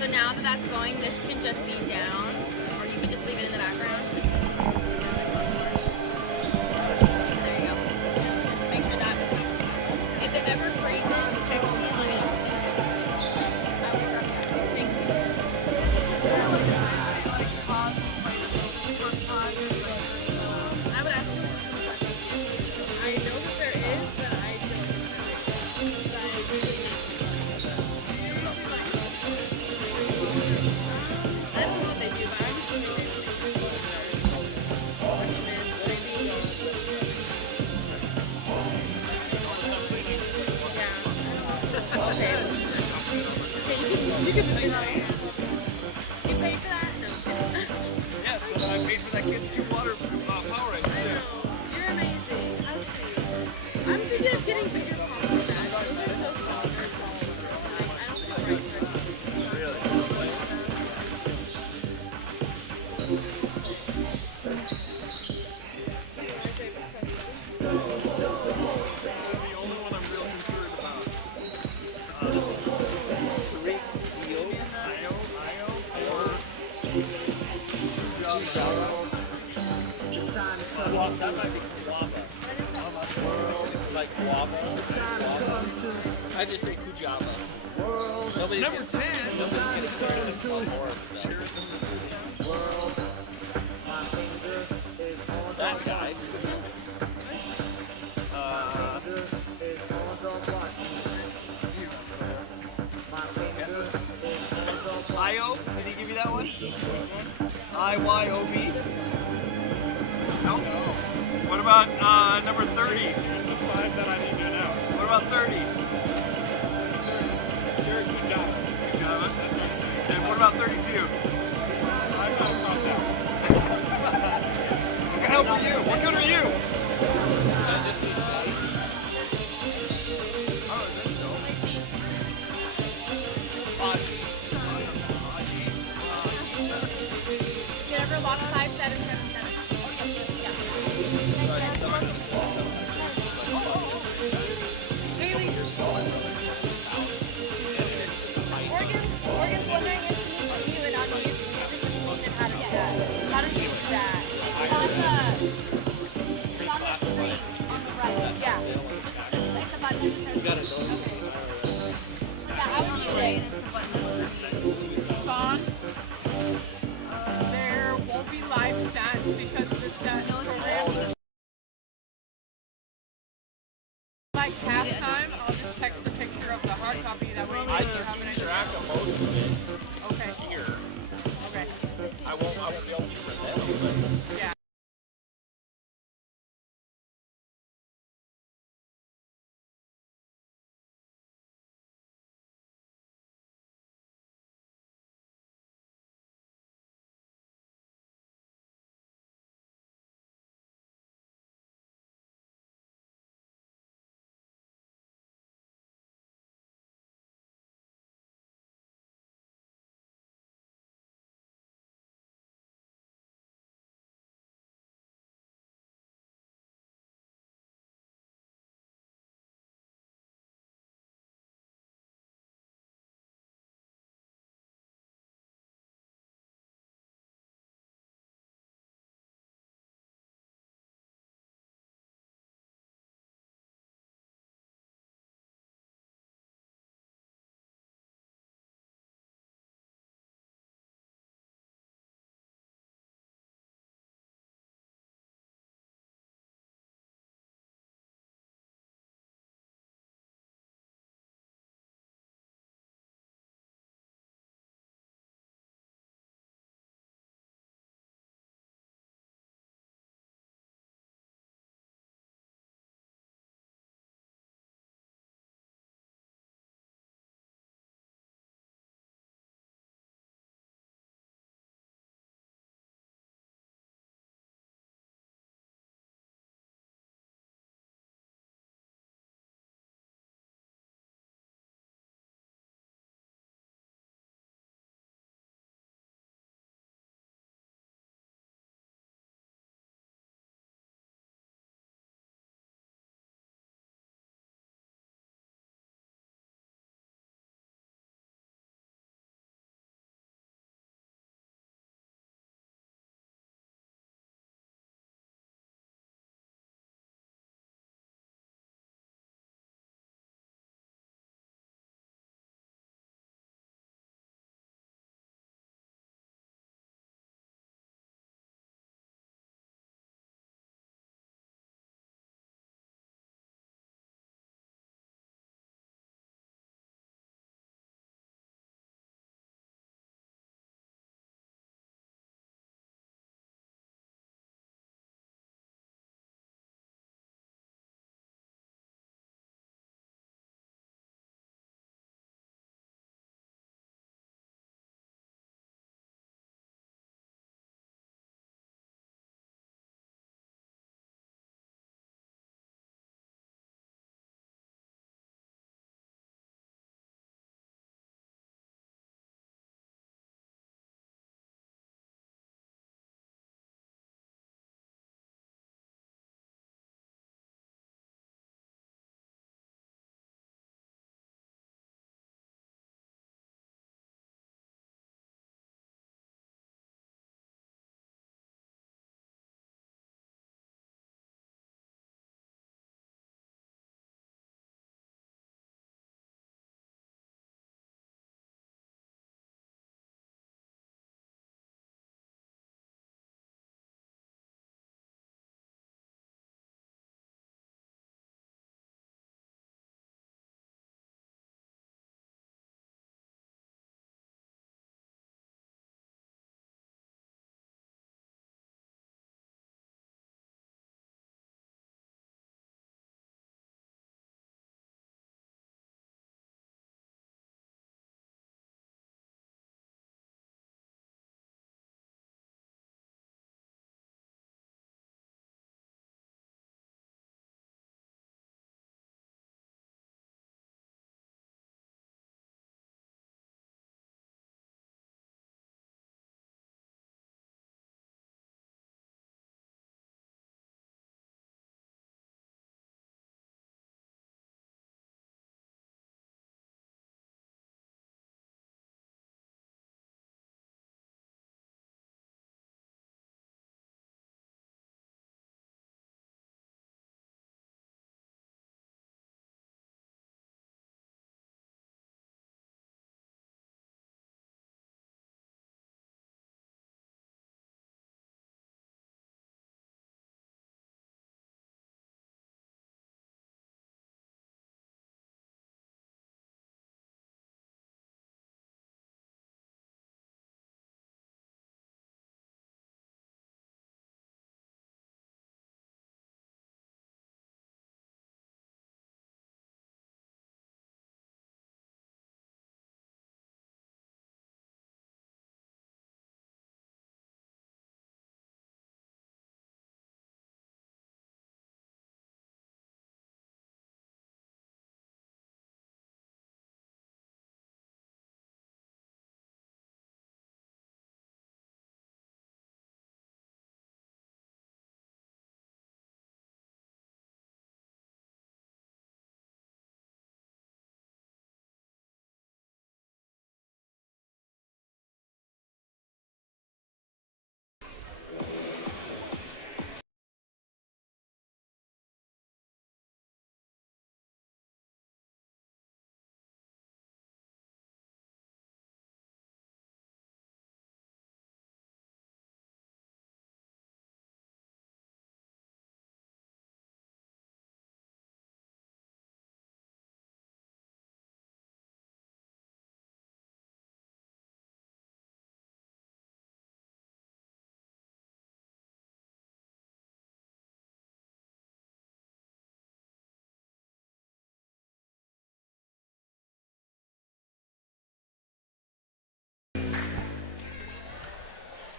So now that that's going, this can just be down, or you can just leave it in the background. There you go. Just make sure that is. If it ever freezes, text me and let me know. I will grab that. Thank you. I would ask you. I know that there is, but I don't know. I don't know what they do, but I'm assuming they would make this one. Okay. Okay, you can pay that. You pay for that? No. Yes, I paid for that kid's 2 water power I know. You're amazing. How sweet. I'm thinking of getting bigger popcorn bags. Those are so small. They're small. Like, I don't think right for Really? This is the only one I'm real concerned about. That might be guava. Like guava. I just say Kujava. Nobody's Number 10. Nobody's getting clear with more stuff. That guy. IO? Did he give you that one? IYOB? No? What about number 30? Here's the 5 that I need to know. What about 30? Kujava. And what about 32? I'm not crossed out. What can help for you? What good are you? I just need You ever lost 5777? Morgan's wondering if she needs to mute and unmute the music between and how to do that. How did you do that? It's on the screen on the right. Yeah. Just click the button and just You got it. Yeah, I would mute it. Vaughn, there won't be live stats because the stat like halftime. I'll just text a picture of the hard copy that way. I can keep track of most of it Okay. here. Okay. I won't be able to for them, but Yeah.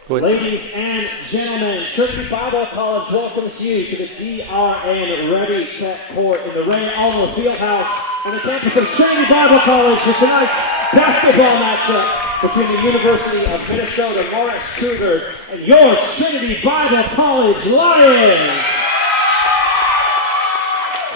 Ladies and gentlemen, Trinity Bible College welcomes you to the DRN Ready Tech Court in the Ray Alma Fieldhouse on the campus of Trinity Bible College for tonight's basketball matchup between the University of Minnesota Morris Cougars and your Trinity Bible College Lions.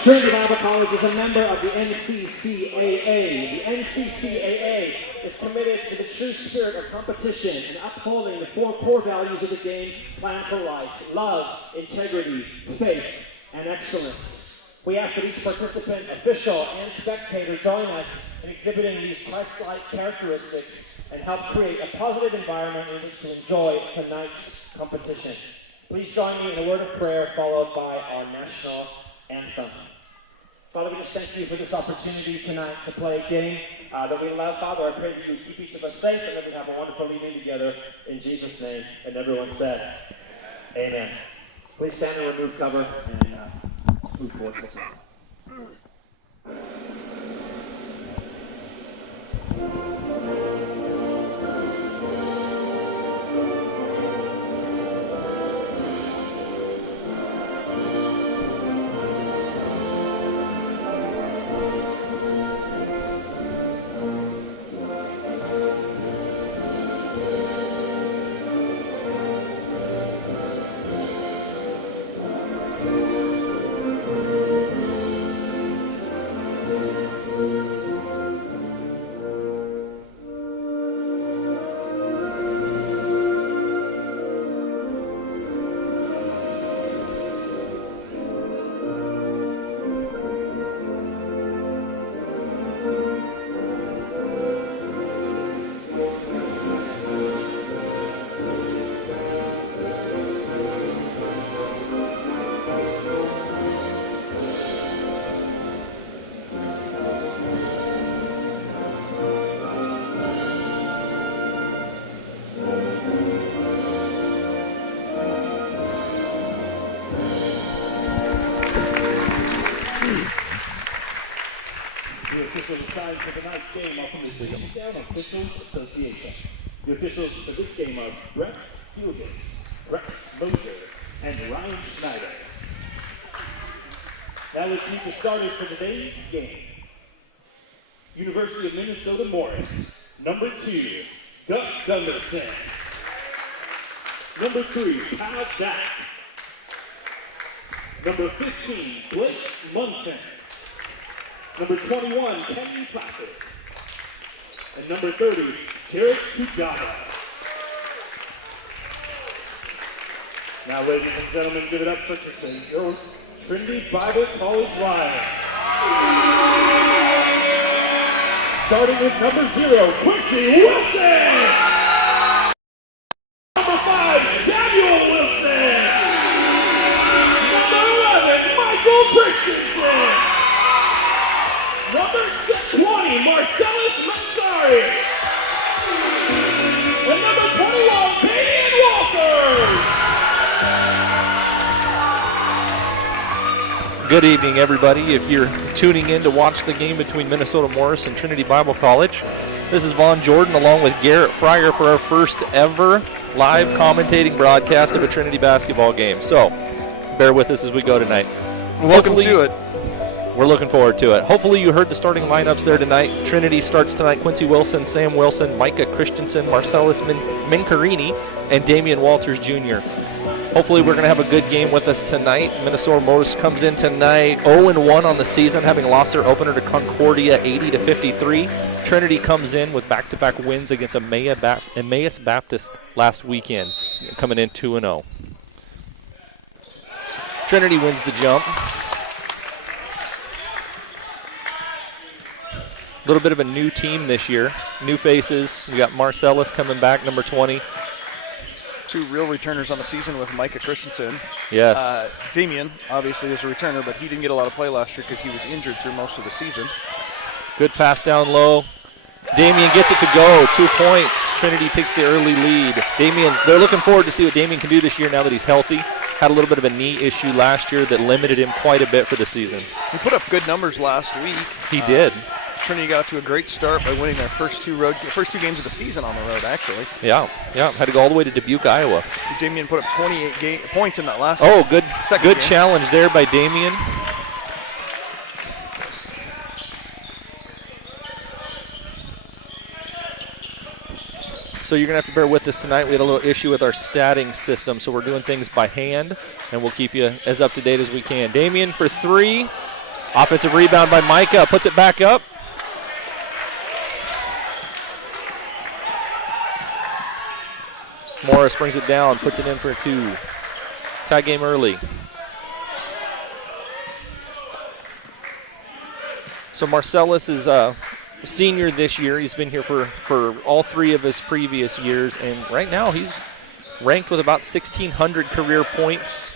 Trinity Bible College is a member of the NCCAA. The NCCAA is committed to the true spirit of competition and upholding the 4 core values of the game plan for life: love, integrity, faith, and excellence. We ask that each participant, official, and spectator join us in exhibiting these Christ-like characteristics and help create a positive environment in which to enjoy tonight's competition. Please join me in a word of prayer followed by our national anthem. Father, we just thank you for this opportunity tonight to play a game that we love. Father, I pray that you would keep each of us safe and that we have a wonderful evening together in Jesus' name. And everyone said, amen. Please stand and remove cover and move forward. Decides for tonight's game are from the Georgetown Officials Association. The officials for this game are Brett Hughes, Brett Mosier, and Ryan Schneider. Now let's meet the starters for today's game. University of Minnesota Morris, number 2, Gus Gunderson. Number 3, Kyle Dack. Number 15, Blake Munson. Number 21, Kenny Placid. And number 30, Jared Kujava. Now, ladies and gentlemen, give it up for your Trinity Bible College Lions. Starting with number 0, Quincy Wilson. Number 5, Samuel Wilson. Number 11, Michael Christensen. Number 20, Marcellus Mansari. And number 21, Payne Walker. Good evening, everybody. If you're tuning in to watch the game between Minnesota Morris and Trinity Bible College, this is Vaughn Jordan along with Garrett Fryer for our first ever live commentating broadcast of a Trinity basketball game. So, bear with us as we go tonight. Welcome to it. We're looking forward to it. Hopefully you heard the starting lineups there tonight. Trinity starts tonight: Quincy Wilson, Sam Wilson, Micah Christensen, Marcellus Mincarini, and Damian Walters Jr. Hopefully we're going to have a good game with us tonight. Minnesota Morris comes in tonight 0-1 on the season, having lost their opener to Concordia 80-53. Trinity comes in with back-to-back wins against Emmaus Baptist last weekend, coming in 2-0. Trinity wins the jump. A little bit of a new team this year. New faces. We got Marcellus coming back, number 20. 2 real returners on the season with Micah Christensen. Yes. Damian, obviously, is a returner, but he didn't get a lot of play last year because he was injured through most of the season. Good pass down low. Damian gets it to go. 2 points. Trinity takes the early lead. Damian, they're looking forward to see what Damian can do this year now that he's healthy. Had a little bit of a knee issue last year that limited him quite a bit for the season. He put up good numbers last week. He did. Trinity got to a great start by winning their first two games of the season on the road, actually. Yeah. Had to go all the way to Dubuque, Iowa. Damien put up 28 points in that last good second game. challenge there by Damien. So you're going to have to bear with us tonight. We had a little issue with our statting system, so we're doing things by hand, and we'll keep you as up to date as we can. Damien for 3. Offensive rebound by Micah. Puts it back up. Morris brings it down, puts it in for 2. Tie game early. So Marcellus is a senior this year. He's been here for all 3 of his previous years, and right now he's ranked with about 1,600 career points.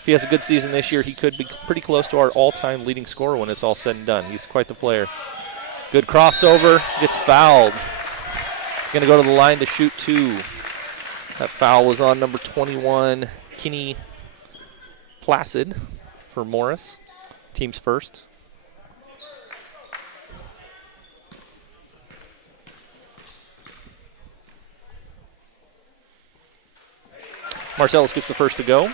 If he has a good season this year, he could be pretty close to our all-time leading scorer when it's all said and done. He's quite the player. Good crossover, gets fouled. He's going to go to the line to shoot 2. That foul was on number 21, Kenny Placid for Morris, team's first. Marcellus gets the first to go.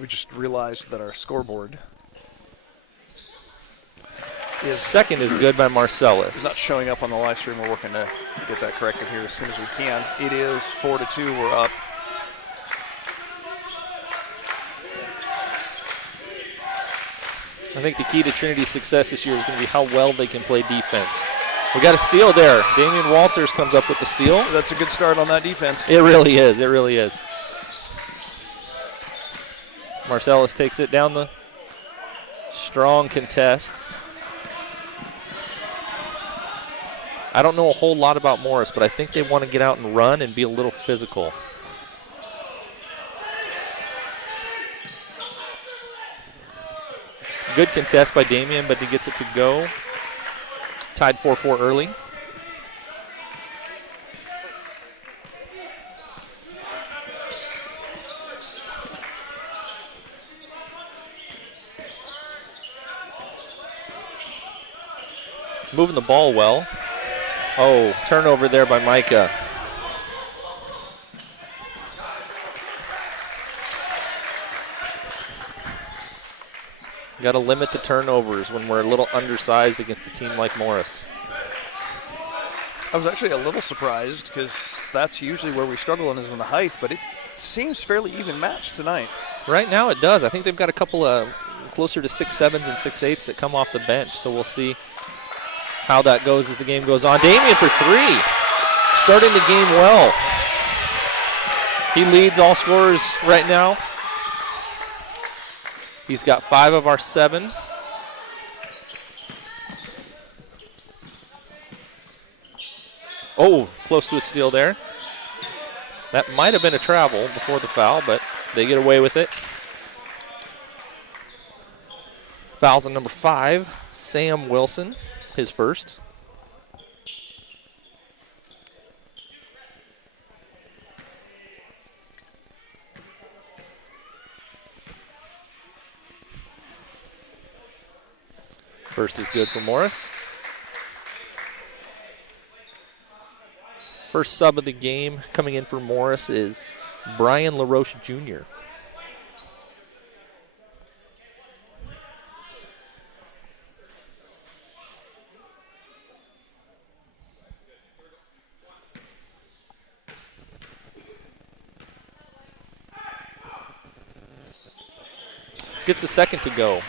We just realized that our scoreboard Second is good by Marcellus. is not showing up on the live stream. We're working to get that corrected here as soon as we can. It is 4-2. We're up. I think the key to Trinity's success this year is going to be how well they can play defense. We got a steal there. Damian Walters comes up with the steal. That's a good start on that defense. It really is. It really is. Marcellus takes it down the strong contest. I don't know a whole lot about Morris, but I think they want to get out and run and be a little physical. Good contest by Damien, but he gets it to go. Tied 4-4 early. Moving the ball well. Oh, turnover there by Micah. Got to limit the turnovers when we're a little undersized against a team like Morris. I was actually a little surprised because that's usually where we struggle and is in the height, but it seems fairly even matched tonight. Right now it does. I think they've got a couple of closer to 6'7s and 6'8s that come off the bench, so we'll see how that goes as the game goes on. Damien for 3, starting the game well. He leads all scorers right now. He's got 5 of our 7. Oh, close to a steal there. That might have been a travel before the foul, but they get away with it. Fouls on number 5, Sam Wilson, his first. First is good for Morris. First sub of the game coming in for Morris is Brian LaRoche Jr. Gets the second to go.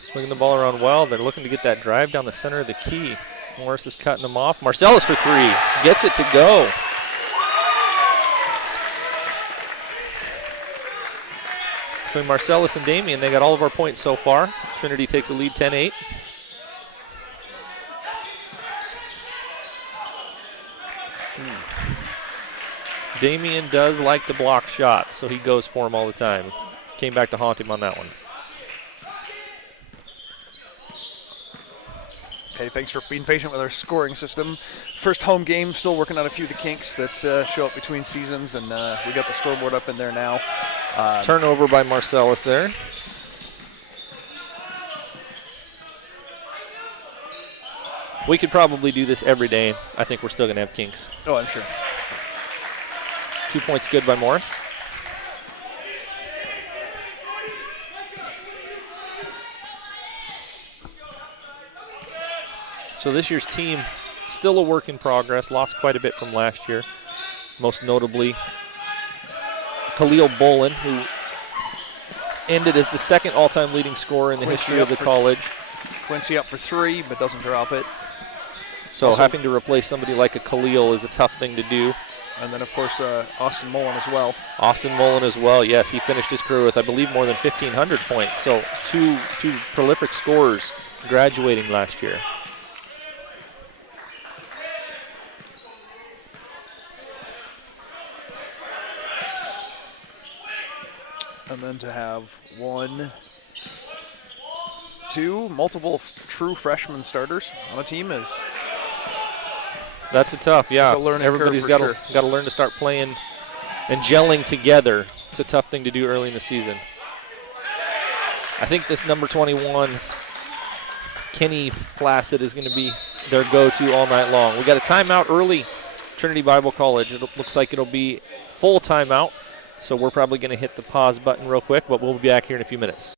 Swinging the ball around well. They're looking to get that drive down the center of the key. Morris is cutting them off. Marcellus for 3. Gets it to go. Between Marcellus and Damien, they got all of our points so far. Trinity takes a lead 10-8. Damien does like to block shots, so he goes for him all the time. Came back to haunt him on that one. Hey, thanks for being patient with our scoring system. First home game, still working on a few of the kinks that show up between seasons, and we got the scoreboard up in there now. Turnover by Marcellus there. We could probably do this every day. I think we're still going to have kinks. Oh, I'm sure. 2 points good by Morris. So this year's team, still a work in progress, lost quite a bit from last year. Most notably, Khalil Bolin, who ended as the second all-time leading scorer in the history of the college. Quincy up for 3, but doesn't drop it. So also, having to replace somebody like a Khalil is a tough thing to do. And then, of course, Austin Mullen as well. Austin Mullen as well, yes. He finished his career with, I believe, more than 1,500 points. So two prolific scorers graduating last year. And then to have multiple true freshman starters on a team is... That's a tough, yeah. It's a learning Everybody's got to learn to start playing and gelling together. It's a tough thing to do early in the season. I think this number 21, Kenny Placid, is going to be their go-to all night long. We got a timeout early, Trinity Bible College. It looks like it'll be full timeout. So we're probably going to hit the pause button real quick, but we'll be back here in a few minutes.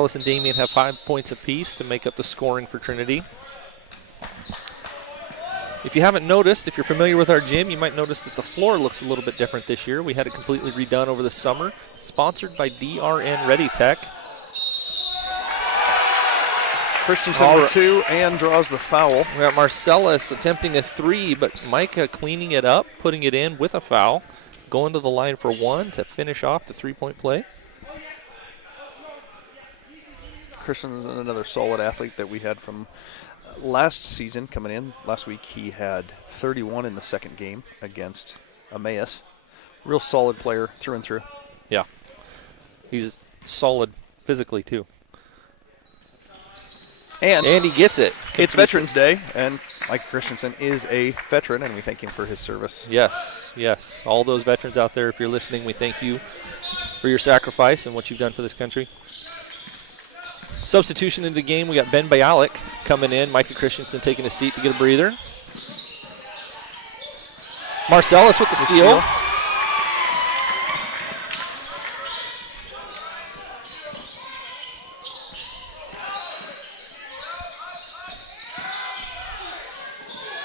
Marcellus and Damien have 5 points apiece to make up the scoring for Trinity. If you haven't noticed, if you're familiar with our gym, you might notice that the floor looks a little bit different this year. We had it completely redone over the summer, sponsored by DRN Ready Tech. Christensen with 2 and draws the foul. We got Marcellus attempting a 3, but Micah cleaning it up, putting it in with a foul, going to the line for 1 to finish off the 3-point play. Christensen's another solid athlete that we had from last season coming in. Last week he had 31 in the second game against Emmaus. Real solid player through and through. Yeah. He's solid physically too. And he gets it. It's Veterans Day, and Mike Christensen is a veteran, and we thank him for his service. Yes, yes. All those veterans out there, if you're listening, we thank you for your sacrifice and what you've done for this country. Substitution in the game, we got Ben Bialik coming in. Micah Christensen taking a seat to get a breather. Marcellus with the steal.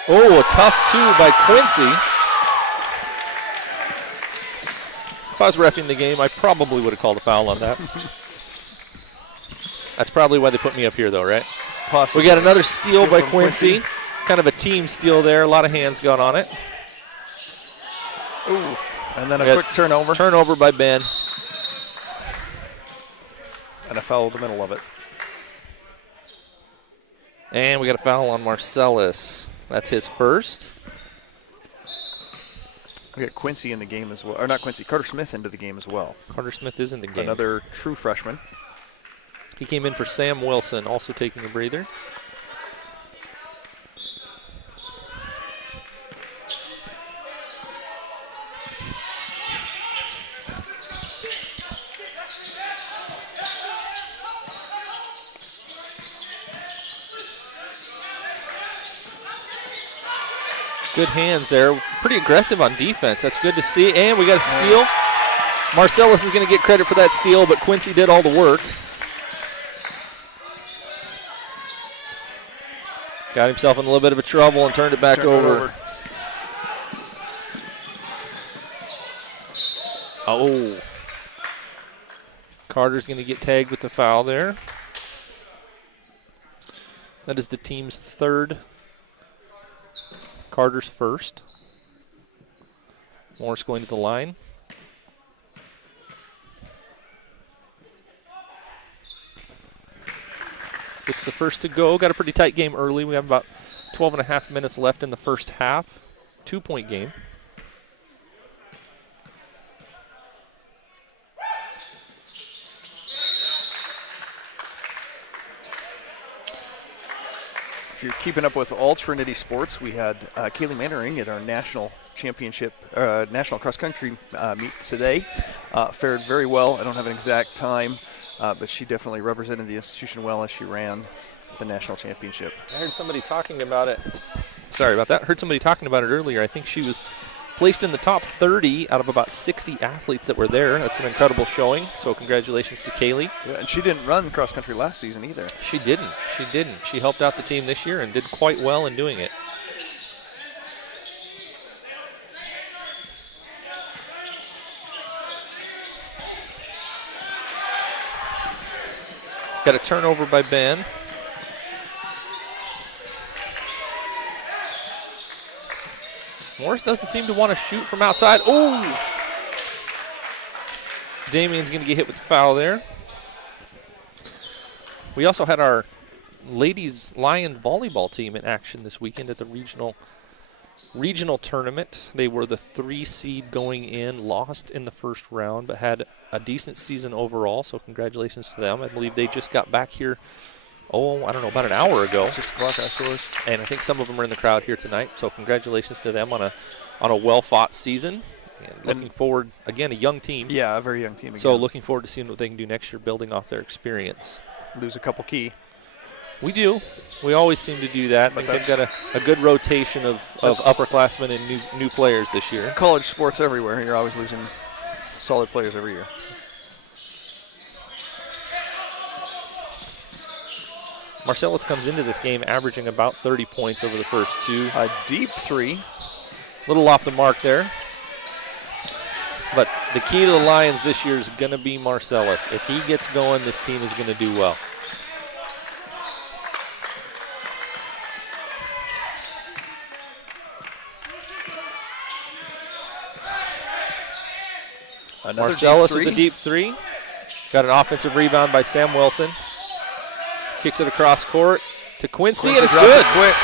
Oh, a tough 2 by Quincy. If I was reffing the game, I probably would have called a foul on that. That's probably why they put me up here, though, right? Possibly. We got another steal by Quincy. Kind of a team steal there. A lot of hands gone on it. Ooh, and then a quick turnover. Turnover by Ben. And a foul in the middle of it. And we got a foul on Marcellus. That's his first. We got Quincy in the game as well. Or not Quincy, Carter Smith into the game as well. Carter Smith is in the game. Another true freshman. He came in for Sam Wilson, also taking a breather. Good hands there. Pretty aggressive on defense. That's good to see. And we got a steal. Marcellus is going to get credit for that steal, but Quincy did all the work. Got himself in a little bit of a trouble and turned it back over. Oh. Carter's going to get tagged with the foul there. That is the team's third. Carter's first. Morris going to the line. It's the first to go. Got a pretty tight game early. We have about 12 and a half minutes left in the first half. 2-point game. If you're keeping up with all Trinity sports, we had Kaylee Mannering at our national championship, national cross-country meet today. Fared very well. I don't have an exact time, but she definitely represented the institution well as she ran the national championship. I heard somebody talking about it. Sorry about that. Heard somebody talking about it earlier. I think she was placed in the top 30 out of about 60 athletes that were there. That's an incredible showing. So congratulations to Kaylee. Yeah, and she didn't run cross country last season either. She didn't. She didn't. She helped out the team this year and did quite well in doing it. Got a turnover by Ben. Morris doesn't seem to want to shoot from outside. Oh! Damien's going to get hit with the foul there. We also had our ladies Lion volleyball team in action this weekend at the regional tournament. They were the 3 seed going in, lost in the first round, but had a decent season overall, so congratulations to them. I believe they just got back here, I don't know, about an hour ago. 6 o'clock, I suppose. And I think some of them are in the crowd here tonight, so congratulations to them on a well-fought season. And looking forward, again, a young team. Yeah, a very young team again. So looking forward to seeing what they can do next year, building off their experience. Lose a couple key. We do. We always seem to do that. But they've got a good rotation of upperclassmen and new players this year. College sports everywhere. You're always losing solid players every year. Marcellus comes into this game averaging about 30 points over the first 2. A deep 3. Little off the mark there. But the key to the Lions this year is going to be Marcellus. If he gets going, this team is going to do well. Another Marcellus with the deep 3. Got an offensive rebound by Sam Wilson. Kicks it across court to Quincy, and it's good. Quick.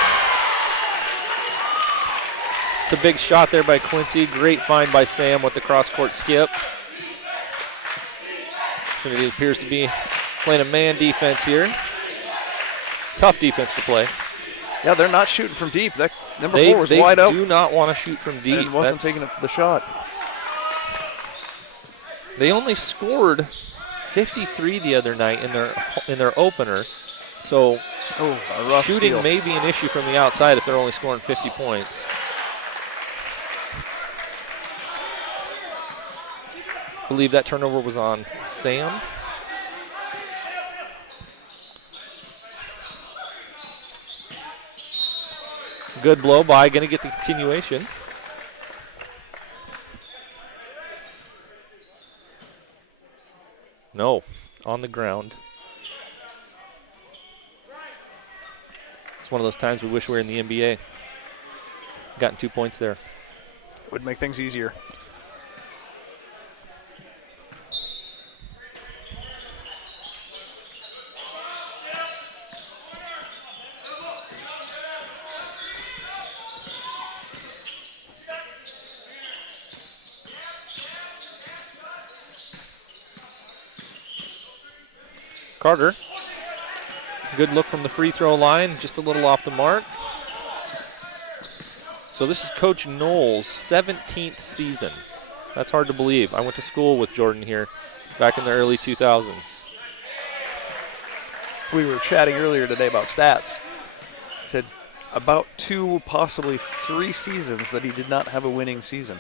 It's a big shot there by Quincy. Great find by Sam with the cross-court skip. Trinity appears to be playing a man defense here. Tough defense to play. Yeah, they're not shooting from deep. That number 4 was wide open. They do not want to shoot from deep. And wasn't taking it for the shot. They only scored 53 the other night in their opener. So a rough shooting steal. may be an issue from the outside if they're only scoring 50 points. I believe that turnover was on Sam. Good blow by, going to get the continuation. No, on the ground. It's one of those times we wish we were in the NBA. Gotten 2 points there. Would make things easier. Carter. Good look from the free throw line, just a little off the mark. So this is Coach Knowles' 17th season. That's hard to believe. I went to school with Jordan here back in the early 2000s. We were chatting earlier today about stats. Said about 2, possibly 3 seasons that he did not have a winning season,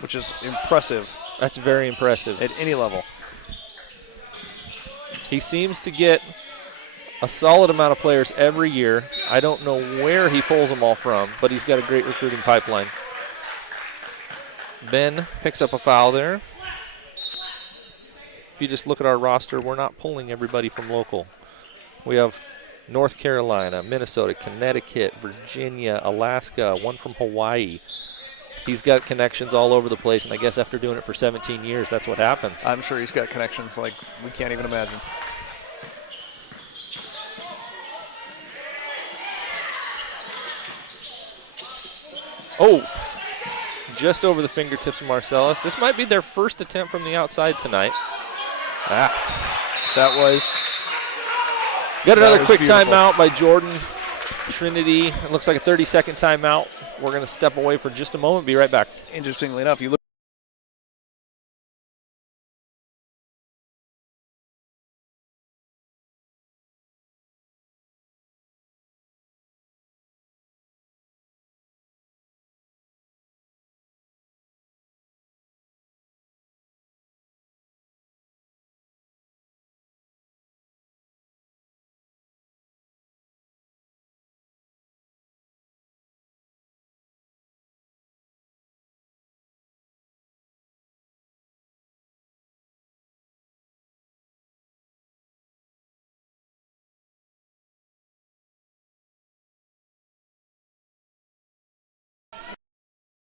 which is impressive. That's very impressive. At any level. He seems to get a solid amount of players every year. I don't know where he pulls them all from, but he's got a great recruiting pipeline. Ben picks up a foul there. If you just look at our roster, we're not pulling everybody from local. We have North Carolina, Minnesota, Connecticut, Virginia, Alaska, one from Hawaii. He's got connections all over the place, and I guess after doing it for 17 years, that's what happens. I'm sure he's got connections like we can't even imagine. Oh, just over the fingertips of Marcellus. This might be their first attempt from the outside tonight. That was... Got another quick beautiful. timeout by Jordan. Trinity, it looks like a 30-second timeout. We're going to step away for just a moment, be right back. Interestingly enough, you look...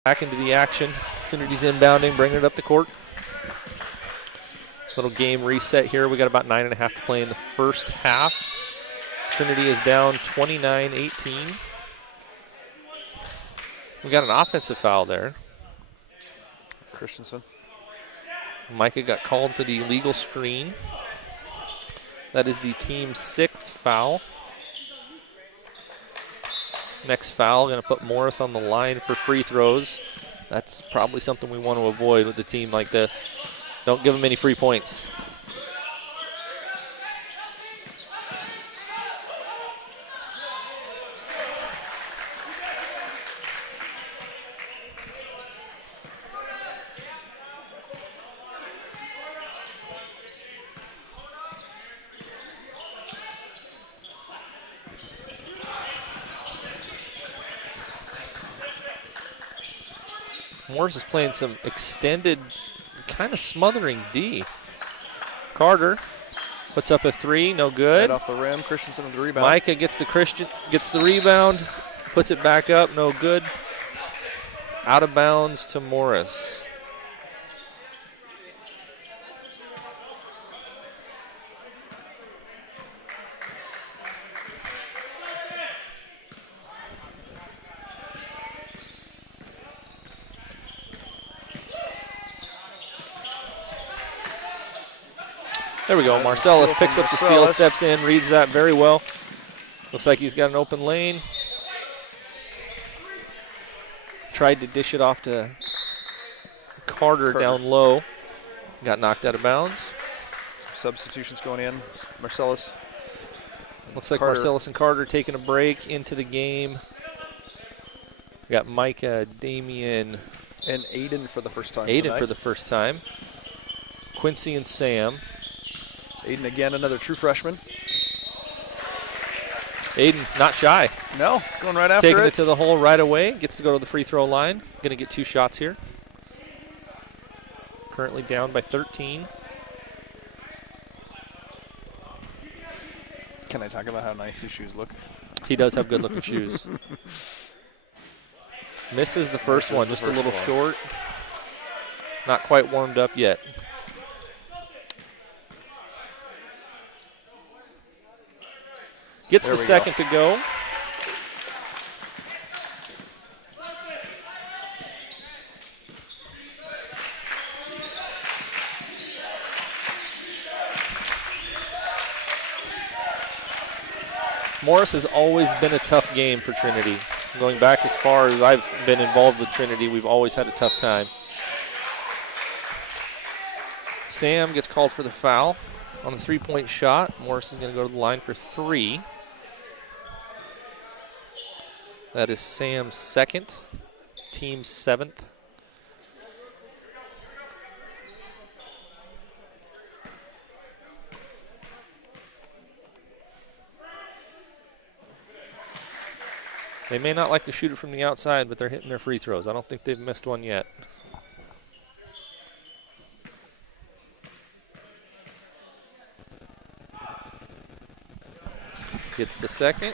Back into the action. Trinity's inbounding, bringing it up the court. Little game reset here. We got about 9.5 to play in the first half. Trinity is down 29-18. We got an offensive foul there. Christensen. Micah got called for the illegal screen. That is the team's 6th foul. Next foul, going to put Morris on the line for free throws. That's probably something we want to avoid with a team like this. Don't give them any free points. Morris is playing some extended, kind of smothering D. Carter puts up a 3, no good. Right off the rim, Christensen with the rebound. Micah gets the rebound, puts it back up, no good. Out of bounds to Morris. There we go. Marcellus picks up the steal, steps in, reads that very well. Looks like he's got an open lane. Tried to dish it off to Carter down low. Got knocked out of bounds. Some substitutions going in. Marcellus. Looks like Carter. Marcellus and Carter taking a break into the game. We got Micah, Damian, and Aiden for the first time. Aiden for the first time. Quincy and Sam. Aiden again, another true freshman. Aiden not shy. No, going right after Taking it to the hole right away. Gets to go to the free throw line. Going to get 2 shots here. Currently down by 13. Can I talk about how nice his shoes look? He does have good looking shoes. Misses the first one, just a little short. Not quite warmed up yet. Gets the second to go. Morris has always been a tough game for Trinity. Going back as far as I've been involved with Trinity, we've always had a tough time. Sam gets called for the foul on the three-point shot. Morris is going to go to the line for 3. That is Sam's second, team 7th. They may not like to shoot it from the outside, but they're hitting their free throws. I don't think they've missed one yet. Gets the second.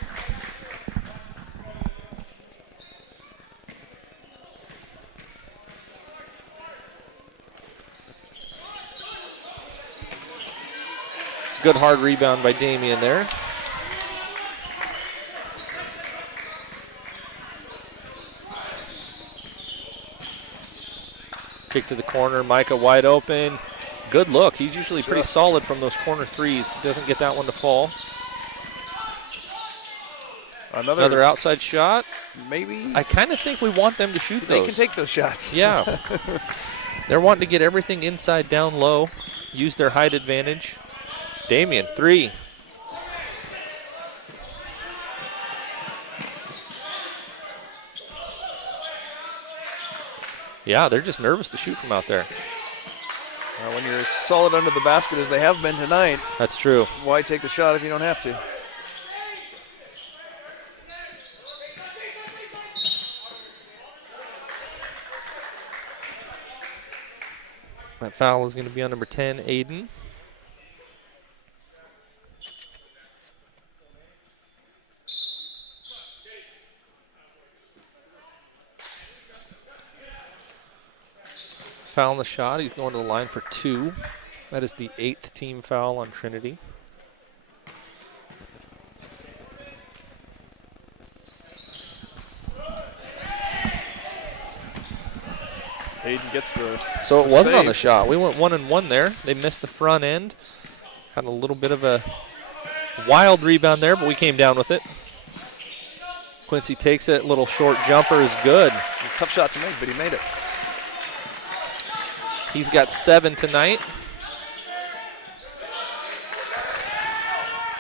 Good hard rebound by Damian there. Kick to the corner, Micah wide open. Good look. He's usually pretty solid from those corner threes. Doesn't get that one to fall. Another outside shot. Maybe. I kind of think we want them to shoot those. They can take those shots. Yeah. They're wanting to get everything inside down low, use their height advantage. Damian, 3. Yeah, they're just nervous to shoot from out there. Well, when you're as solid under the basket as they have been tonight, that's true. Why take the shot if you don't have to? That foul is going to be on number 10, Aiden. Foul on the shot. He's going to the line for 2. That is the 8th team foul on Trinity. Aiden gets the So it wasn't save. on the shot. We went 1-1 there. They missed the front end. Had a little bit of a wild rebound there, but we came down with it. Quincy takes it. Little short jumper is good. Tough shot to make, but he made it. He's got 7 tonight.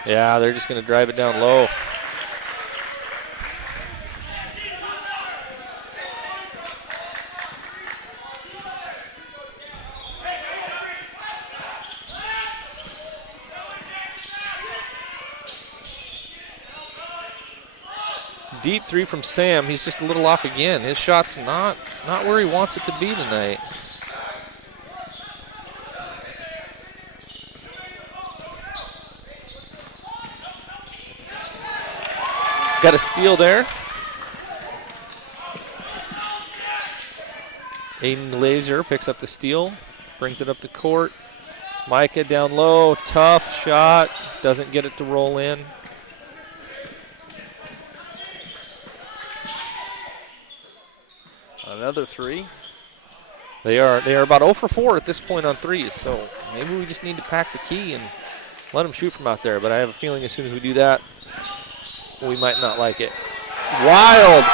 Yeah, they're just going to drive it down low. Deep 3 from Sam. He's just a little off again. His shot's not where he wants it to be tonight. Got a steal there. Aiden Laser picks up the steal, brings it up the court. Micah down low, tough shot, doesn't get it to roll in. Another 3. They are about 0 for 4 at this point on threes, so maybe we just need to pack the key and let them shoot from out there. But I have a feeling as soon as we do that, we might not like it. Wild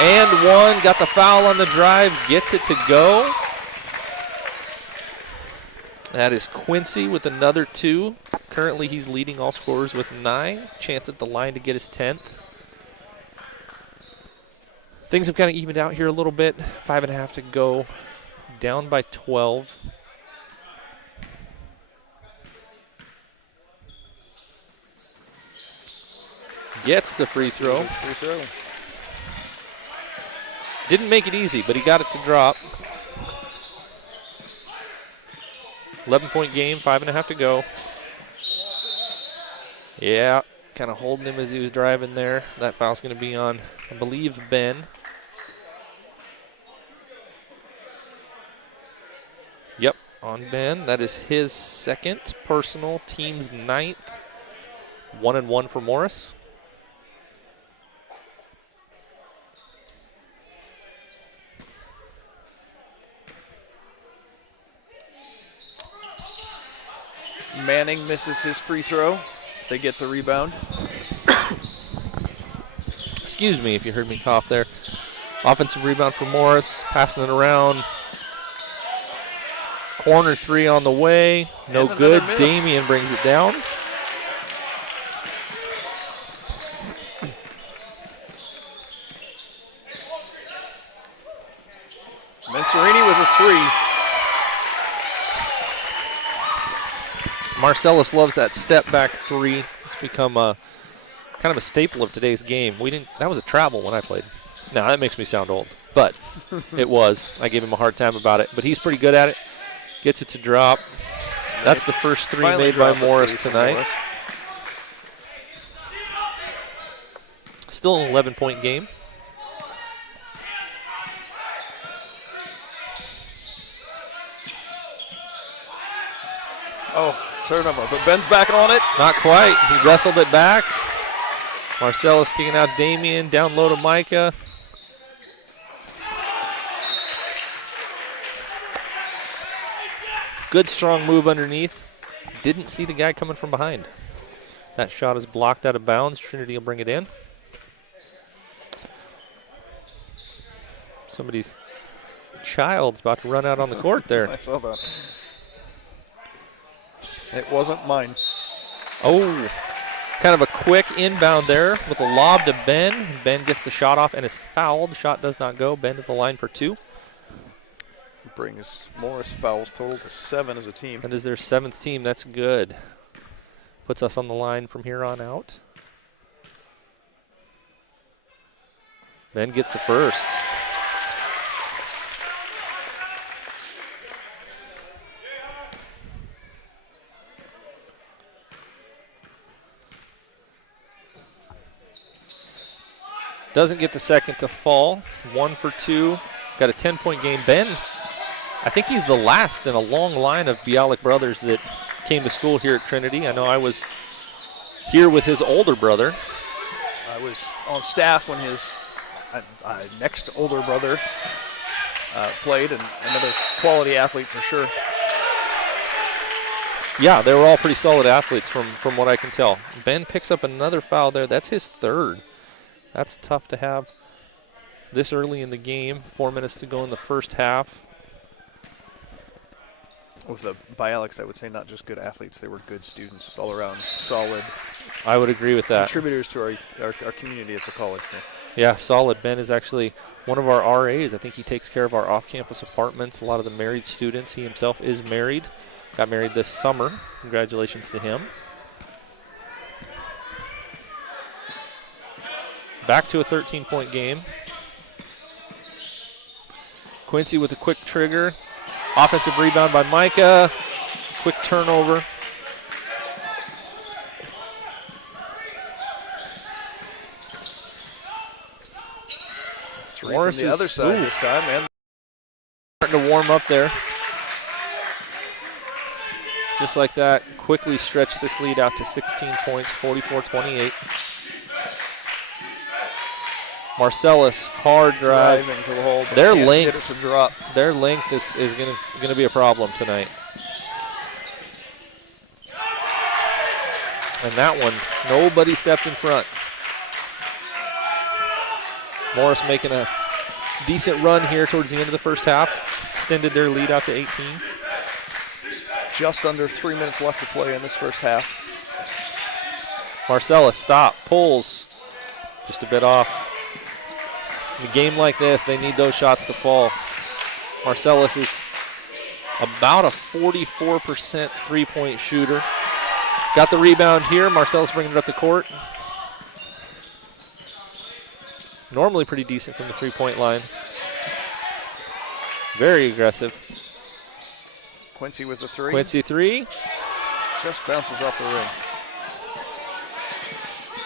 and 1, got the foul on the drive, gets it to go. That is Quincy with another 2. Currently he's leading all scorers with 9. Chance at the line to get his 10th. Things have kind of evened out here a little bit. 5.5 to go. Down by 12. Gets the free throw. Didn't make it easy, but he got it to drop. 11-point game, 5.5 to go. Yeah, kind of holding him as he was driving there. That foul's going to be on, I believe, Ben. Yep, on Ben. That is his second personal, team's 9th. 1-1 for Morris. Manning misses his free throw. They get the rebound. Excuse me if you heard me cough there. Offensive rebound for Morris, passing it around. Corner three on the way. No good. Damian brings it down. Mansorini with a three. Marcellus loves that step back three. It's become a kind of a staple of today's game. That was a travel when I played. Now that makes me sound old, but it was. I gave him a hard time about it, but he's pretty good at it. Gets it to drop. That's the first three made by Morris tonight. Still an 11-point game. Oh, turnover, but Ben's back on it. Not quite. He wrestled it back. Marcellus kicking out Damian. Down low to Micah. Good strong move underneath. Didn't see the guy coming from behind. That shot is blocked out of bounds. Trinity will bring it in. Somebody's child's about to run out on the court there. I saw that. It wasn't mine. Oh, kind of a quick inbound there with a lob to Ben. Ben gets the shot off and is fouled. Shot does not go. Ben to the line for two. Brings Morris fouls total to 7 as a team. That is their 7th team. That's good. Puts us on the line from here on out. Ben gets the first. Doesn't get the second to fall. 1 for 2. Got a 10-point game. Ben, I think he's the last in a long line of Bialik brothers that came to school here at Trinity. I know I was here with his older brother. I was on staff when his next older brother played, and another quality athlete for sure. Yeah, they were all pretty solid athletes from what I can tell. Ben picks up another foul there. That's his 3rd. That's tough to have this early in the game. 4 minutes to go in the first half. With the Bialiks, I would say not just good athletes, they were good students all around, solid. I would agree with that. Contributors to our community at the college here. Yeah, solid. Ben is actually one of our RAs. I think he takes care of our off-campus apartments, a lot of the married students. He himself is married. Got married this summer. Congratulations to him. Back to a 13-point game. Quincy with a quick trigger. Offensive rebound by Micah. Quick turnover. Three Morris from the is other side this time, man. Starting to warm up there. Just like that, quickly stretch this lead out to 16 points, 44-28. Marcellus, hard drive. Driving to the hole, Their can't length, get it to drop. Their length is gonna be a problem tonight. And that one, nobody stepped in front. Morris making a decent run here towards the end of the first half. Extended their lead out to 18. Just under 3 minutes left to play in this first half. Marcellus, stop, pulls. Just a bit off. In a game like this, they need those shots to fall. Marcellus is about a 44% three-point shooter. Got the rebound here. Marcellus bringing it up the court. Normally pretty decent from the three-point line. Very aggressive. Quincy with the three. Quincy three. Just bounces off the rim.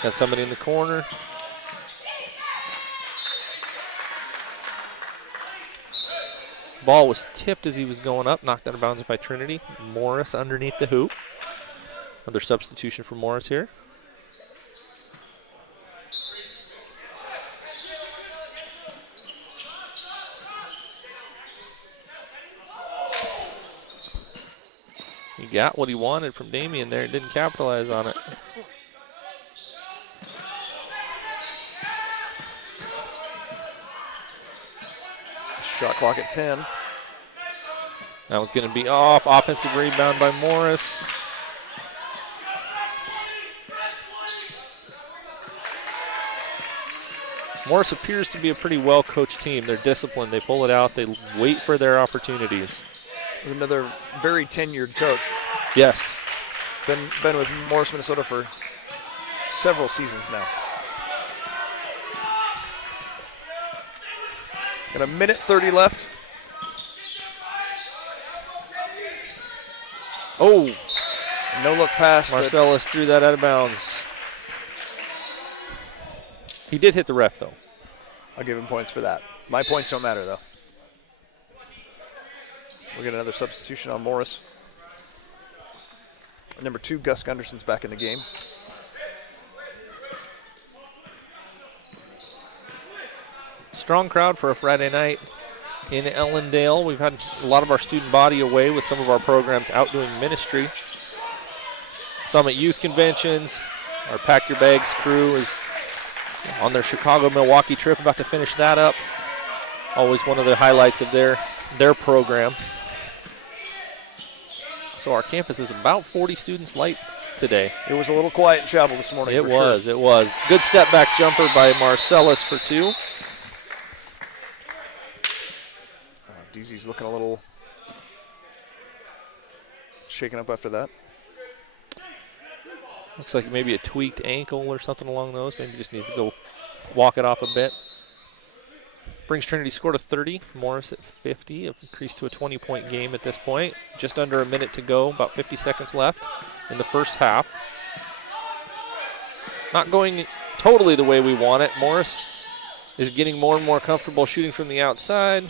Got somebody in the corner. Ball was tipped as he was going up, knocked out of bounds by Trinity. Morris underneath the hoop. Another substitution for Morris here. He got what he wanted from Damian there, didn't capitalize on it. Shot clock at 10. That was going to be off. Offensive rebound by Morris. Morris appears to be a pretty well-coached team. They're disciplined. They pull it out. They wait for their opportunities. There's another very tenured coach. Yes. Been with Morris, Minnesota for several seasons now. Got a minute 30 left. Oh, No look pass. Marcellus threw that out of bounds. He did hit the ref, though. I'll give him points for that. My points don't matter, though. We'll get another substitution on Morris. Number 2, Gus Gunderson's back in the game. Strong crowd for a Friday night in Ellendale. We've had a lot of our student body away with some of our programs out doing ministry. Some at youth conventions. Our Pack Your Bags crew is on their Chicago-Milwaukee trip, about to finish that up. Always one of the highlights of their program. So our campus is about 40 students light today. It was a little quiet in Chapel this morning. It was. Good step back jumper by Marcellus for 2. DZ's looking a little shaken up after that. Looks like maybe a tweaked ankle or something along those. Maybe just needs to go walk it off a bit. Brings Trinity score to 30. Morris at 50. Increased to a 20-point game at this point. Just under a minute to go. About 50 seconds left in the first half. Not going totally the way we want it. Morris is getting more and more comfortable shooting from the outside.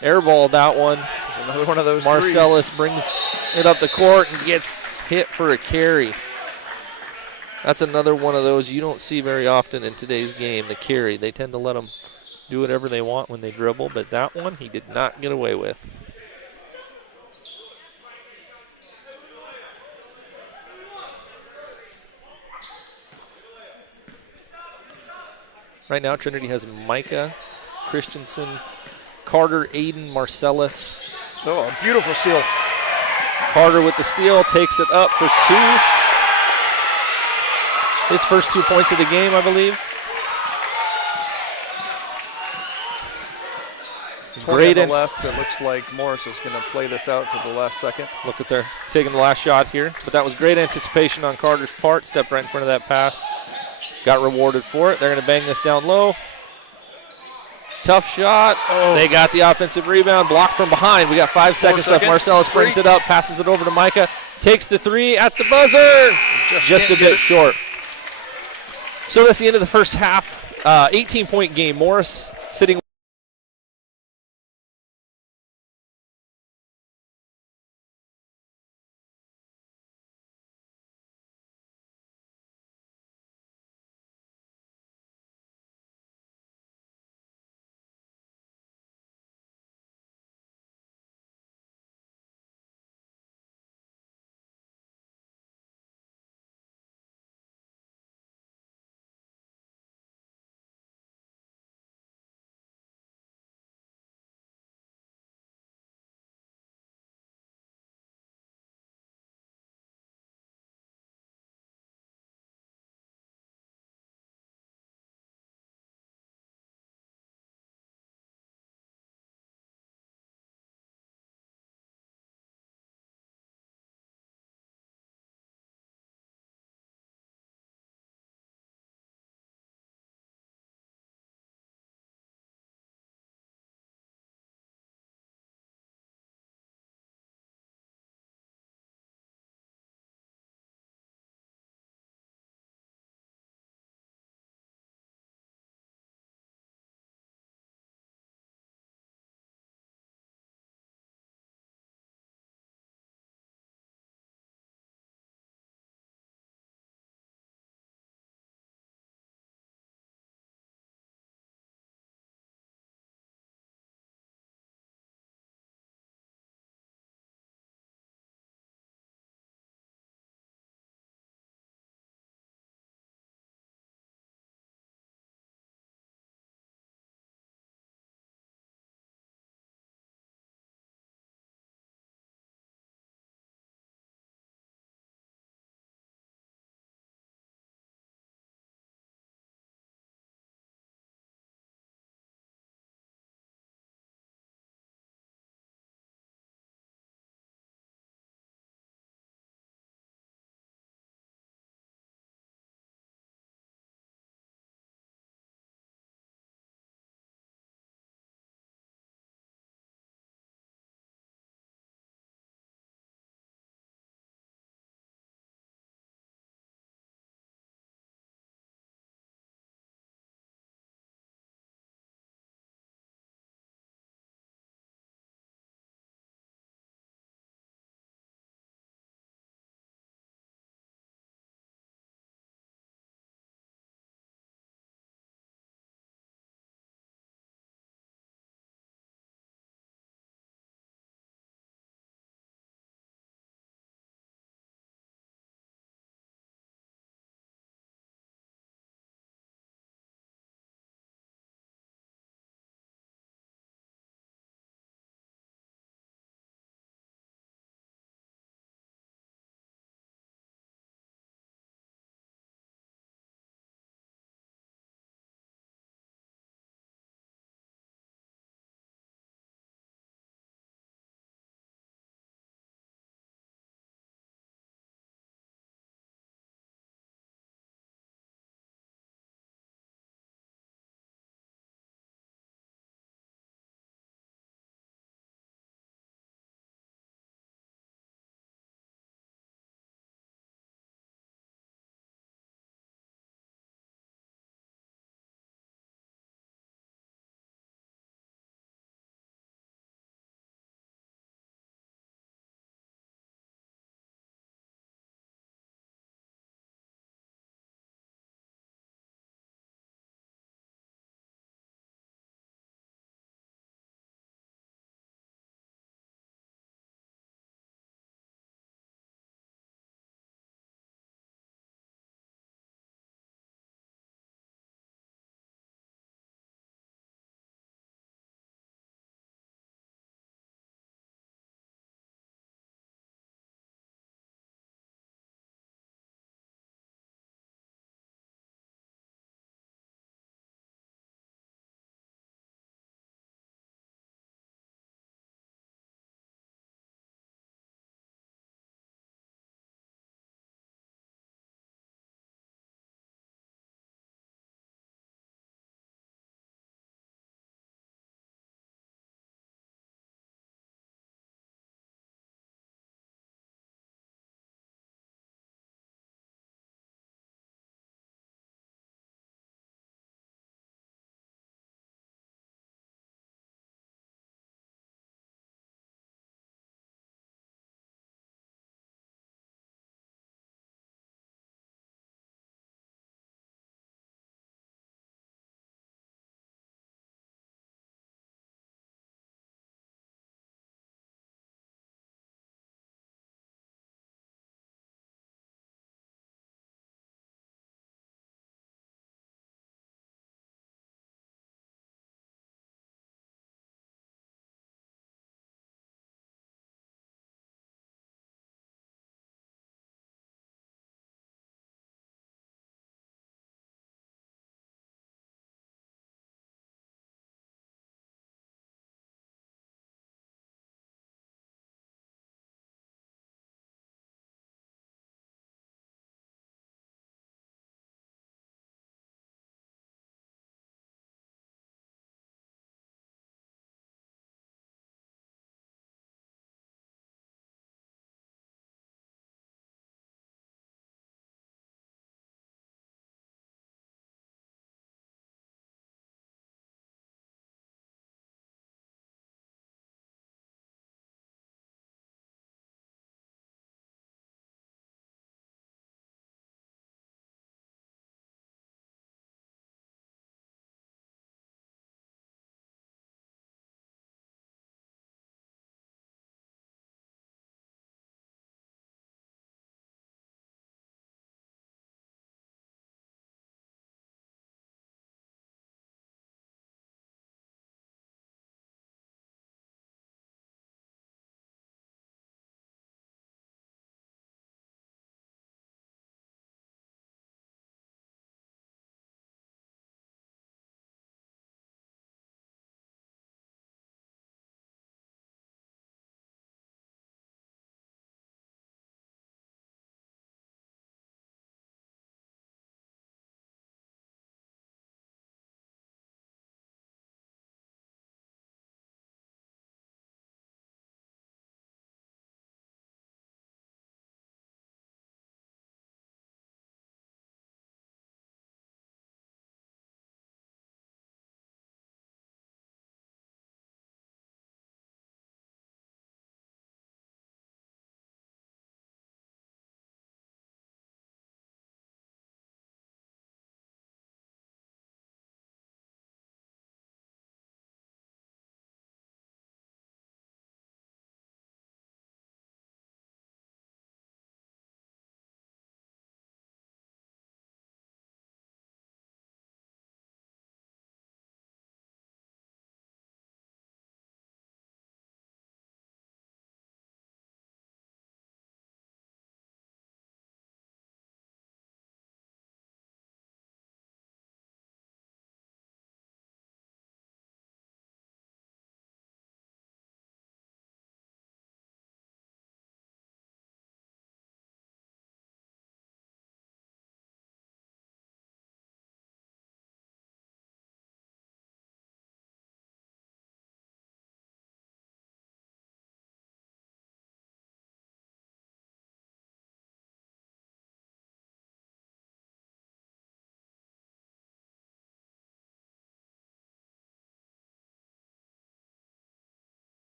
Airballed that one. Another one of those Marcellus threes. brings it up the court and gets hit for a carry. That's another one of those you don't see very often in today's game, the carry. They tend to let them do whatever they want when they dribble, but that one he did not get away with. Right now, Trinity has Micah, Christensen, Carter, Aiden, Marcellus. Oh, a beautiful steal. Carter with the steal, takes it up for 2. His first 2 points of the game, I believe. Great on the left. It looks like Morris is going to play this out to the last second. Look at they're taking the last shot here. But that was great anticipation on Carter's part. Stepped right in front of that pass. Got rewarded for it. They're going to bang this down low. Tough shot. Oh. They got the offensive rebound. Blocked from behind. We got 5 seconds left. Marcellus brings it up, passes it over to Micah. Takes the 3 at the buzzer. Just a bit short. So that's the end of the first half. 18-point game. Morris sitting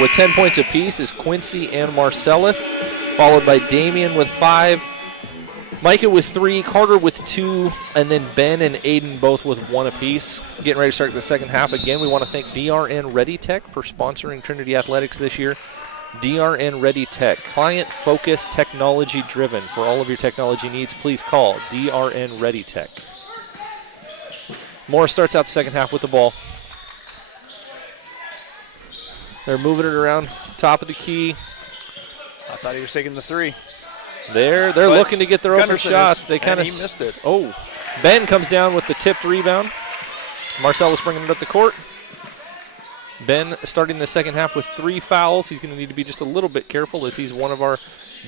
with 10 points apiece is Quincy and Marcellus, followed by Damian with 5, Micah with 3, Carter with 2, and then Ben and Aiden both with 1 apiece. Getting ready to start the second half. Again, we want to thank DRN Ready Tech for sponsoring Trinity Athletics this year. DRN Ready Tech, client-focused, technology-driven. For all of your technology needs, please call DRN Ready Tech. Morris starts out the second half with the ball. They're moving it around top of the key. I thought he was taking the 3. They're looking to get their open shots. They kind of he missed it. Oh, Ben comes down with the tipped rebound. Marcellus bringing it up the court. Ben starting the second half with 3 fouls. He's going to need to be just a little bit careful as he's one of our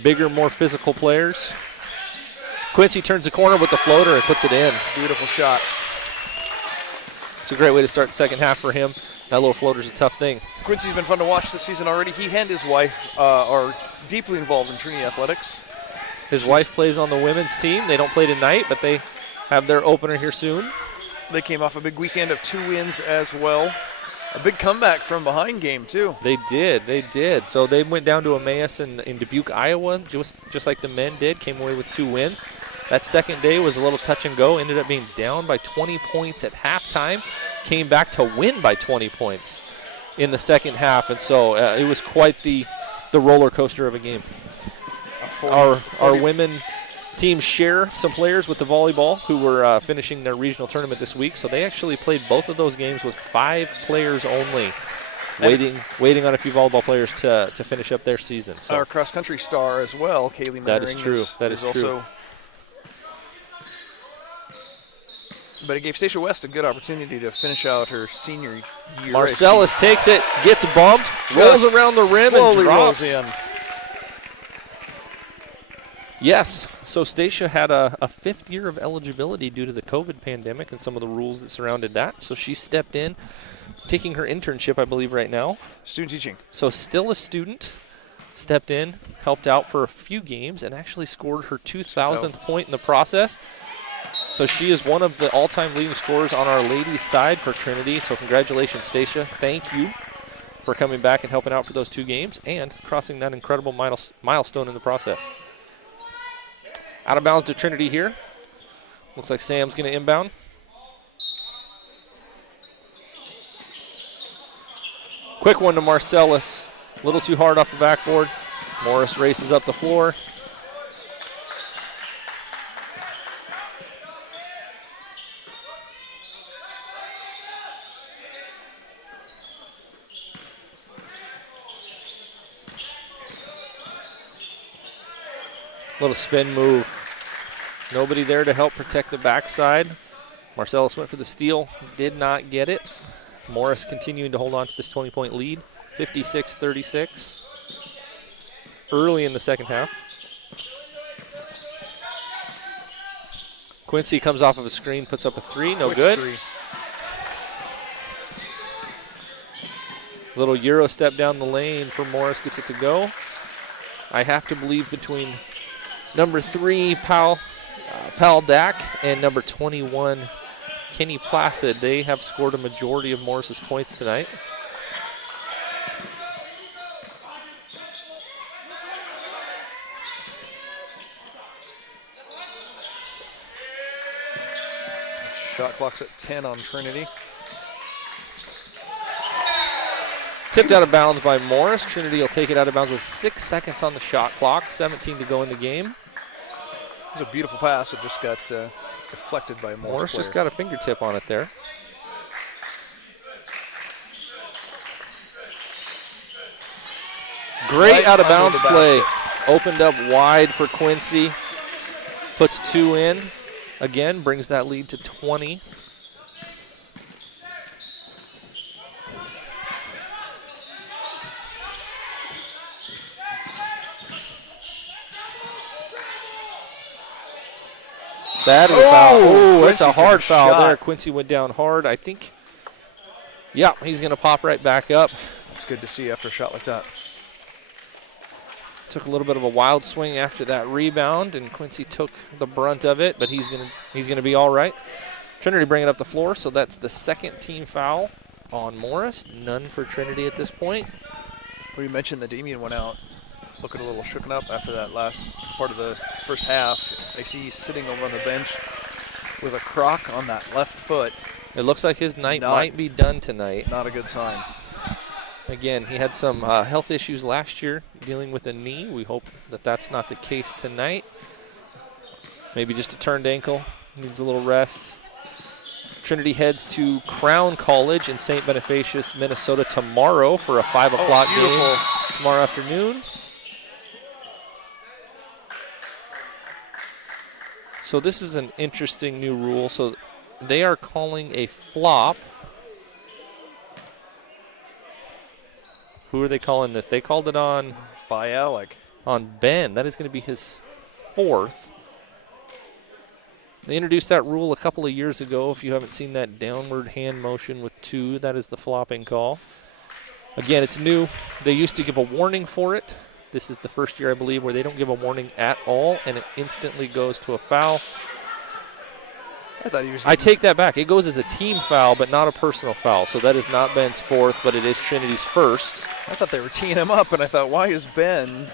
bigger, more physical players. Quincy turns the corner with the floater and puts it in. Beautiful shot. It's a great way to start the second half for him. That little floater's a tough thing. Quincy's been fun to watch this season already. He and his wife are deeply involved in Trinity Athletics. His wife plays on the women's team. They don't play tonight, but they have their opener here soon. They came off a big weekend of 2 wins as well. A big comeback from behind game, too. They did. So they went down to Emmaus in Dubuque, Iowa, just like the men did, came away with 2 wins. That second day was a little touch and go, ended up being down by 20 points at halftime, came back to win by 20 points in the second half, and so it was quite the roller coaster of a game. Our women teams share some players with the volleyball who were finishing their regional tournament this week, so they actually played both of those games with 5 players only, waiting on a few volleyball players to finish up their season. So. Our cross-country star as well, Kaylee Mannering. That is true. That is true. Also, but it gave Stacia West a good opportunity to finish out her senior year. Marcellus takes it, gets bumped, rolls around the rim, and drops. Rolls in. Yes, so Stacia had a 5th year of eligibility due to the COVID pandemic and some of the rules that surrounded that. So she stepped in, taking her internship, I believe, right now. Student teaching. So still a student, stepped in, helped out for a few games, and actually scored her 2,000th point in the process. So she is one of the all-time leading scorers on our ladies' side for Trinity. So congratulations, Stacia. Thank you for coming back and helping out for those 2 games and crossing that incredible milestone in the process. Out of bounds to Trinity here. Looks like Sam's going to inbound. Quick one to Marcellus. A little too hard off the backboard. Morris races up the floor. Little spin move. Nobody there to help protect the backside. Marcellus went for the steal, did not get it. Morris continuing to hold on to this 20-point lead, 56-36. Early in the second half. Quincy comes off of a screen, puts up a 3, no good. Little Euro step down the lane for Morris, gets it to go. I have to believe between number 3, Pal Dack, and number 21, Kenny Placid. They have scored a majority of Morris's points tonight. Shot clock's at 10 on Trinity. Tipped out of bounds by Morris. Trinity will take it out of bounds with 6 seconds on the shot clock, 17 to go in the game. It was a beautiful pass. It just got deflected by Morris just got a fingertip on it there. Great out of bounds play. Opened up wide for Quincy. Puts 2 in. Again, brings that lead to 20. That is a foul. Oh, that's a hard foul there. Quincy went down hard. I think, yeah, he's going to pop right back up. It's good to see after a shot like that. Took a little bit of a wild swing after that rebound, and Quincy took the brunt of it, but he's gonna be all right. Trinity bringing up the floor, so that's the second team foul on Morris. None for Trinity at this point. Well, you mentioned that Damien went out looking a little shooken up after that last part of the first half. I see he's sitting over on the bench with a crock on that left foot. It looks like his night might be done tonight. Not a good sign. Again, he had some health issues last year dealing with a knee. We hope that that's not the case tonight. Maybe just a turned ankle, needs a little rest. Trinity heads to Crown College in St. Bonifacius, Minnesota tomorrow for a 5 o'clock game tomorrow afternoon. So this is an interesting new rule. So they are calling a flop. Who are they calling this? They called it on Bialik. On Ben. That is going to be his 4th. They introduced that rule a couple of years ago. If you haven't seen that downward hand motion with 2, that is the flopping call. Again, it's new. They used to give a warning for it. This is the first year, I believe, where they don't give a warning at all, and it instantly goes to a foul. I take that back. It goes as a team foul, but not a personal foul. So that is not Ben's 4th, but it is Trinity's 1st. I thought they were teeing him up, and I thought, why is Ben?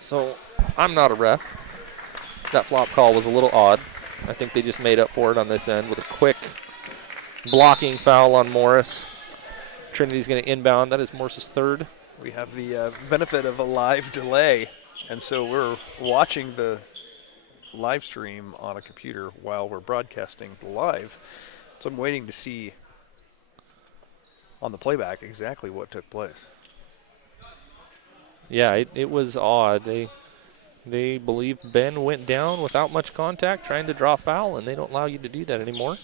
So I'm not a ref. That flop call was a little odd. I think they just made up for it on this end with a quick blocking foul on Morris. Trinity's going to inbound. That is Morris's 3rd. We have the benefit of a live delay, and so we're watching the live stream on a computer while we're broadcasting live. So I'm waiting to see on the playback exactly what took place. Yeah, it was odd. They believe Ben went down without much contact trying to draw foul, and they don't allow you to do that anymore.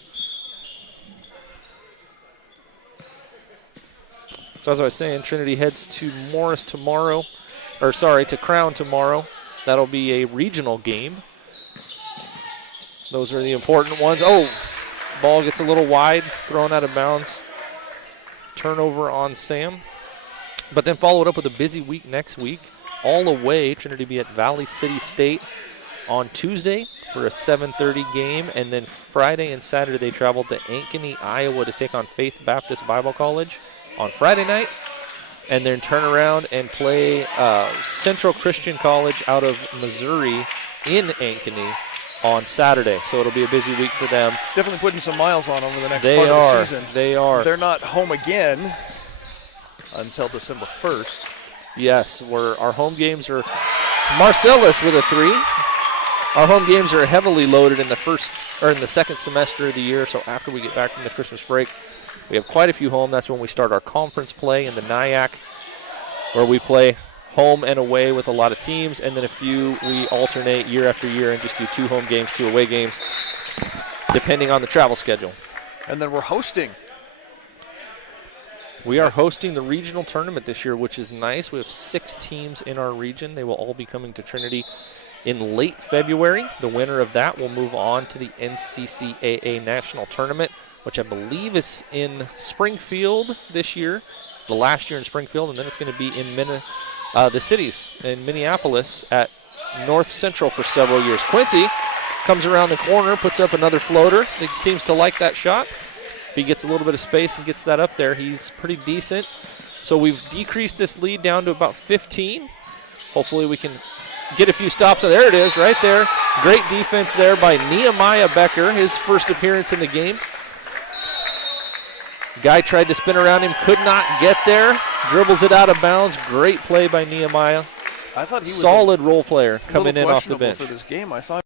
So as I was saying, Trinity heads to Morris tomorrow, to Crown tomorrow. That'll be a regional game. Those are the important ones. Oh, ball gets a little wide, thrown out of bounds. Turnover on Sam. But then follow it up with a busy week next week. All away, Trinity be at Valley City State on Tuesday for a 7:30 game. And then Friday and Saturday they travel to Ankeny, Iowa to take on Faith Baptist Bible College on Friday night. And then turn around and play Central Christian College out of Missouri in Ankeny on Saturday. So it'll be a busy week for them. Definitely putting some miles on over the next part of the season. They are. They're not home again until December 1st. Yes, our home games are Marcellus with a 3. Our home games are heavily loaded in the second semester of the year. So after we get back from the Christmas break, we have quite a few home. That's when we start our conference play in the NIAC, where we play home and away with a lot of teams, and then a few we alternate year after year and just do 2 home games, 2 away games, depending on the travel schedule. And then we're hosting. We are hosting the regional tournament this year, which is nice. We have 6 teams in our region. They will all be coming to Trinity in late February. The winner of that will move on to the NCCAA National Tournament, which I believe is in Springfield this year, the last year in Springfield, and then it's going to be in the cities in Minneapolis at North Central for several years. Quincy comes around the corner, puts up another floater. He seems to like that shot. If he gets a little bit of space and gets that up there, he's pretty decent. So we've decreased this lead down to about 15. Hopefully we can get a few stops. So there it is right there. Great defense there by Nehemiah Becker, his first appearance in the game. Guy tried to spin around him, could not get there. Dribbles it out of bounds. Great play by Nehemiah. I thought he was solid role player coming in off the bench. For this game, I saw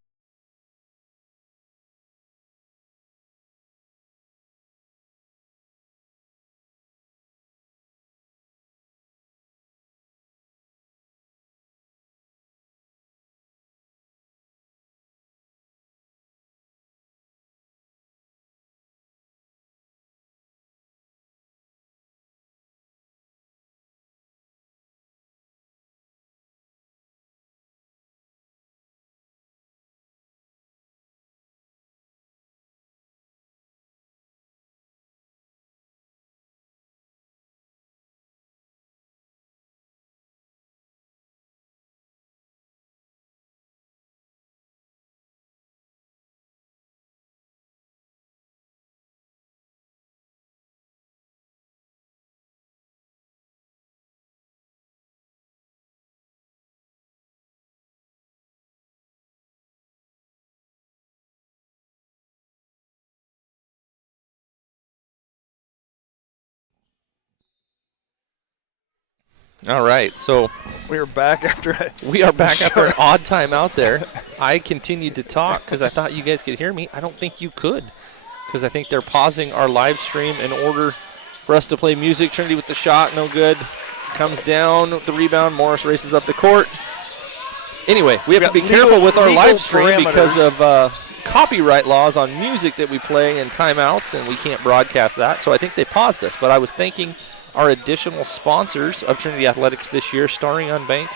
All right, so We are back after we are back after an odd time out there. I continued to talk because I thought you guys could hear me. I don't think you could because I think they're pausing our live stream in order for us to play music. Trinity with the shot, no good. Comes down with the rebound. Morris races up the court. Anyway, we have to be careful with our live stream because of copyright laws on music that we play and timeouts, and we can't broadcast that. So I think they paused us. But I was thanking our additional sponsors of Trinity Athletics this year, Starring Unbanked,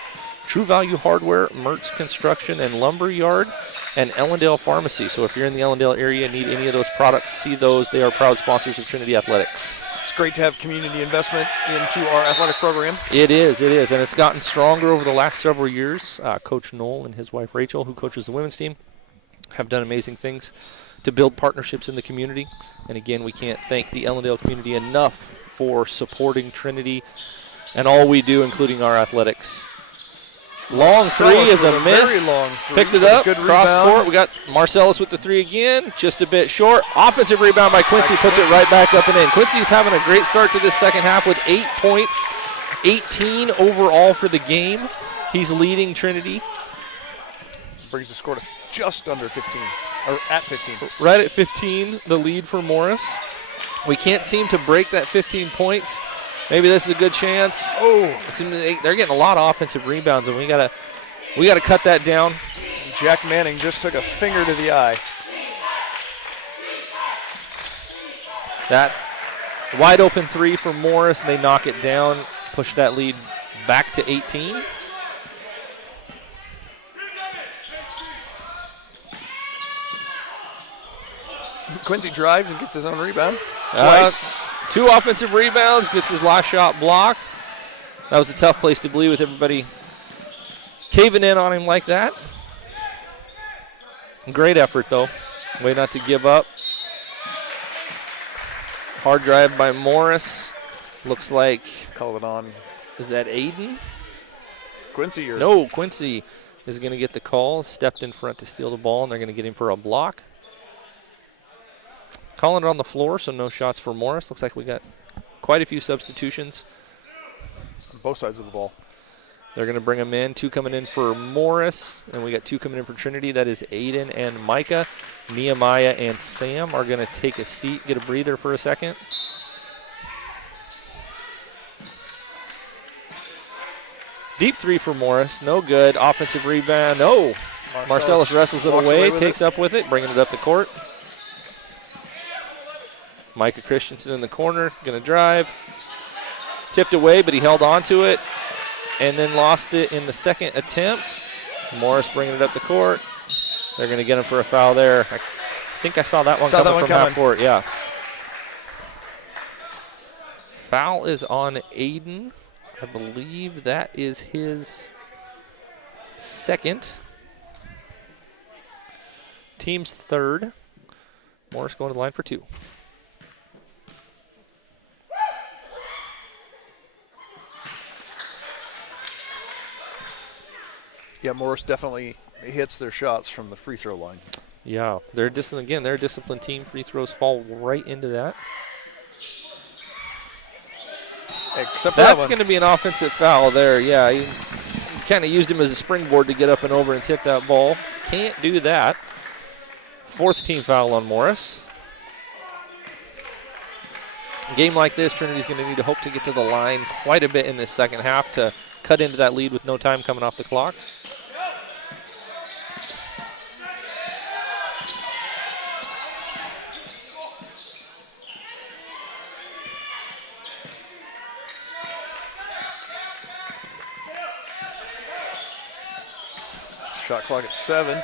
True Value Hardware, Mertz Construction and Lumber Yard, and Ellendale Pharmacy. So if you're in the Ellendale area and need any of those products, see those. They are proud sponsors of Trinity Athletics. It's great to have community investment into our athletic program. It is, and it's gotten stronger over the last several years. Coach Knoll and his wife Rachel, who coaches the women's team, have done amazing things to build partnerships in the community. And again, we can't thank the Ellendale community enough for supporting Trinity and all we do, including our athletics. Long three is a miss. Very long three. Picked it up, Good cross rebound. court. We got Marcellus with the three again, just a bit short. Offensive rebound by Quincy, puts it right back up and in. Quincy's having a great start to this second half with 8 points, 18 overall for the game. He's leading Trinity. Brings the score to just under 15, or at 15. Right at 15, the lead for Morris. We can't seem to break that 15 points. Maybe this is a good chance. Oh, they're getting a lot of offensive rebounds, and we gotta cut that down. Jack Manning just took a finger to the eye. That wide open three for Morris, and they knock it down, push that lead back to 18. Quincy drives and gets his own rebound twice. 2 offensive rebounds, gets his last shot blocked. That was a tough place to be with everybody caving in on him like that. Great effort, though. Way not to give up. Hard drive by Morris. Looks like, Call it on. is that Aiden? Quincy or No, Quincy is going to get the call. Stepped in front to steal the ball, and they're going to get him for a block. Calling it on the floor, so no shots for Morris. Looks like we got quite a few substitutions. on both sides of the ball. They're going to bring them in. 2 coming in for Morris, and we got 2 coming in for Trinity. That is Aiden and Micah. Nehemiah and Sam are going to take a seat, get a breather for a second. Deep 3 for Morris. No good. Offensive rebound. No. Marcellus wrestles it away, takes up with it, bringing it up the court. Micah Christensen in the corner, going to drive. Tipped away, but he held on to it and then lost it in the second attempt. Morris bringing it up the court. They're going to get him for a foul there. I think I saw that one coming from half court. Yeah. Foul is on Aiden. I believe that is his second. Team's third. Morris going to the line for 2. Yeah, Morris definitely hits their shots from the free throw line. Yeah, they're a disciplined team. Free throws fall right into that. Except that's going to be an offensive foul there. Yeah, he kind of used him as a springboard to get up and over and tip that ball. Can't do that. 4th team foul on Morris. A game like this, Trinity's going to need to hope to get to the line quite a bit in this second half to cut into that lead with no time coming off the clock. Shot clock at 7.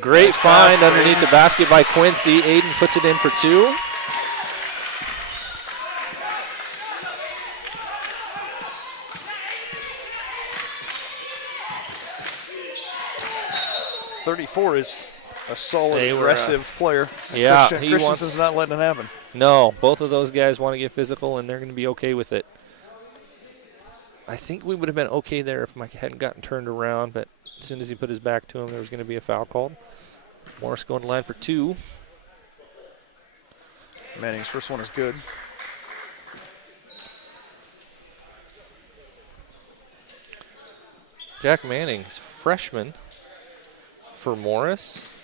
Great find underneath the basket by Quincy. Aiden puts it in for 2. .34 is a solid, aggressive player. Yeah, Christensen's not letting it happen. No, both of those guys want to get physical, and they're going to be okay with it. I think we would have been okay there if Mike hadn't gotten turned around, but as soon as he put his back to him, there was going to be a foul called. Morris going to line for 2. Manning's first one is good. Jack Manning's freshman for Morris.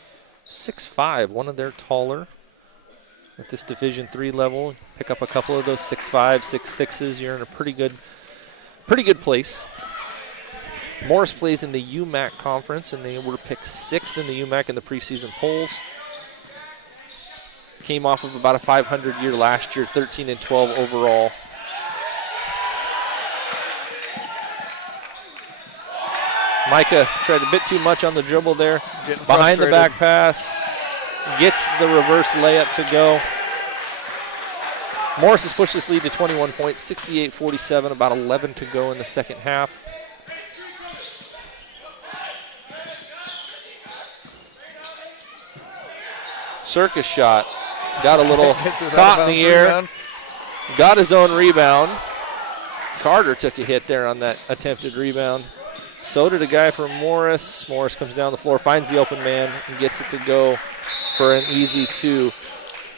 6'5", one of their taller at this Division III level. Pick up a couple of those 6'5", 6'6s. You're in a pretty good place. Morris plays in the UMAC conference, and they were picked 6th in the UMAC in the preseason polls. Came off of about a 500 year last year, 13-12 overall. Micah tried a bit too much on the dribble there. Behind the back pass, gets the reverse layup to go. Morris has pushed this lead to 21 points, 68-47, about 11 to go in the second half. Circus shot. Got a little caught in the air. Rebound. Got his own rebound. Carter took a hit there on that attempted rebound. So did a guy from Morris. Morris comes down the floor, finds the open man, and gets it to go for an easy 2.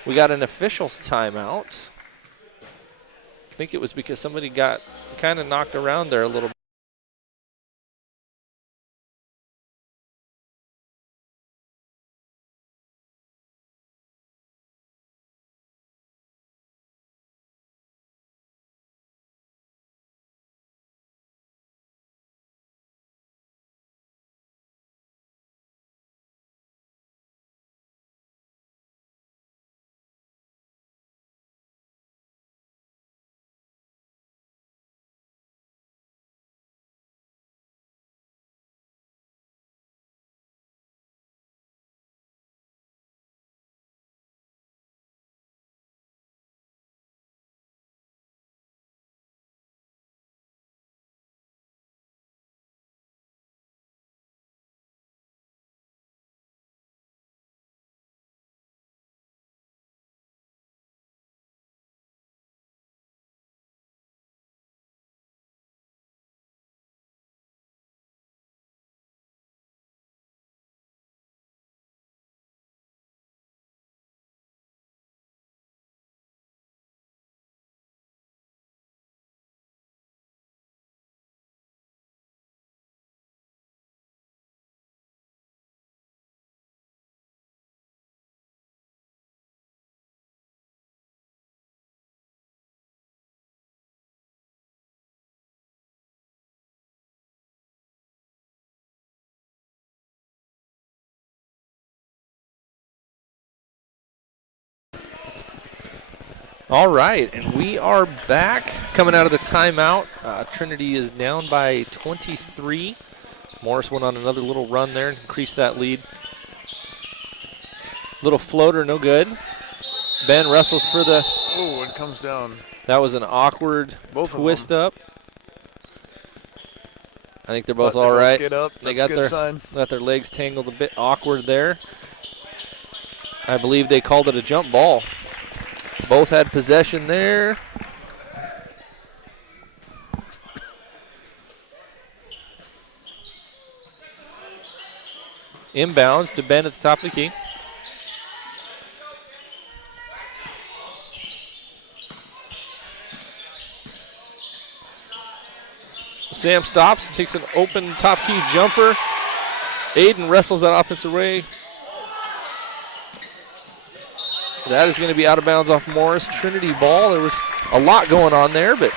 We got an official's timeout. I think it was because somebody got kind of knocked around there a little bit. All right, and we are back coming out of the timeout. Trinity is down by 23. Morris went on another little run there and increased that lead. Little floater, no good. Ben wrestles for the... Oh, it comes down. That was an awkward twist up. I think they're both all right. Get up. They got their legs tangled a bit awkward there. I believe they called it a jump ball. Both had possession there. Inbounds to Ben at the top of the key. Sam stops, takes an open top key jumper. Aiden wrestles that offensive way. That is going to be out of bounds off Morris. Trinity ball. There was a lot going on there, but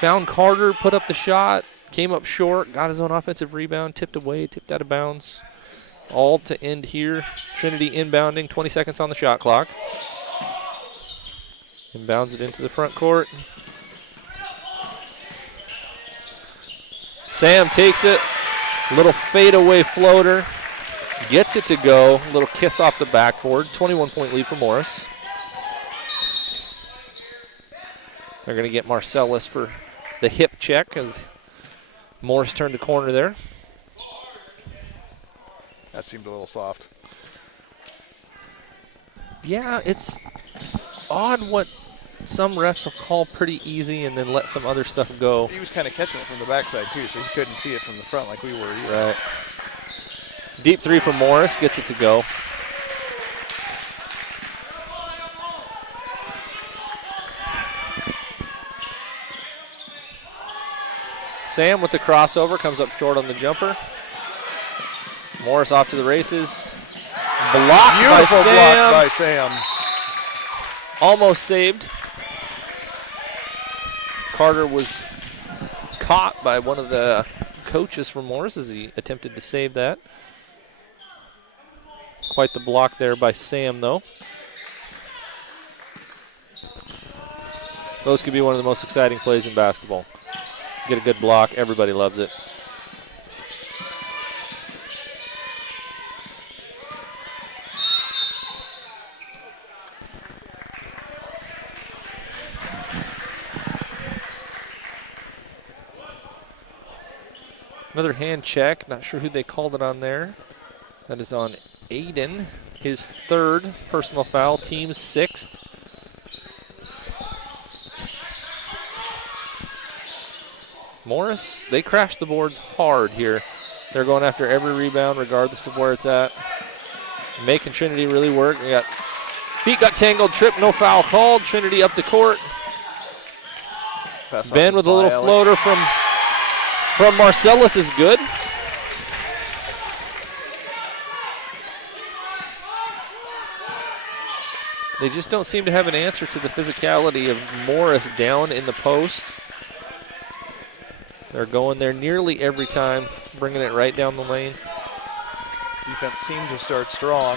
found Carter, put up the shot, came up short, got his own offensive rebound, tipped away, tipped out of bounds. All to end here. Trinity inbounding, 20 seconds on the shot clock. Inbounds it into the front court. Sam takes it. Little fadeaway floater. Gets it to go. A little kiss off the backboard. 21-point lead for Morris. They're going to get Marcellus for the hip check as Morris turned the corner there. That seemed a little soft. Yeah, it's odd what some refs will call pretty easy and then let some other stuff go. He was kind of catching it from the backside, too, so he couldn't see it from the front like we were either. Right. Deep three for Morris, gets it to go. Sam with the crossover comes up short on the jumper. Morris off to the races. Blocked Beautiful by Sam. block by Sam. Almost saved. Carter was caught by one of the coaches from Morris as he attempted to save that. Quite the block there by Sam, though. Those could be one of the most exciting plays in basketball. Get a good block, everybody loves it. Another hand check. Not sure who they called it on there. That is on Aiden. His third personal foul, team's sixth. Morris, they crashed the boards hard here. They're going after every rebound regardless of where it's at. Making Trinity really work. We got feet got tangled, trip, no foul called. Trinity up the court. Ben with a little floater from Marcellus is good. They just don't seem to have an answer to the physicality of Morris down in the post. They're going there nearly every time, bringing it right down the lane. Defense seemed to start strong.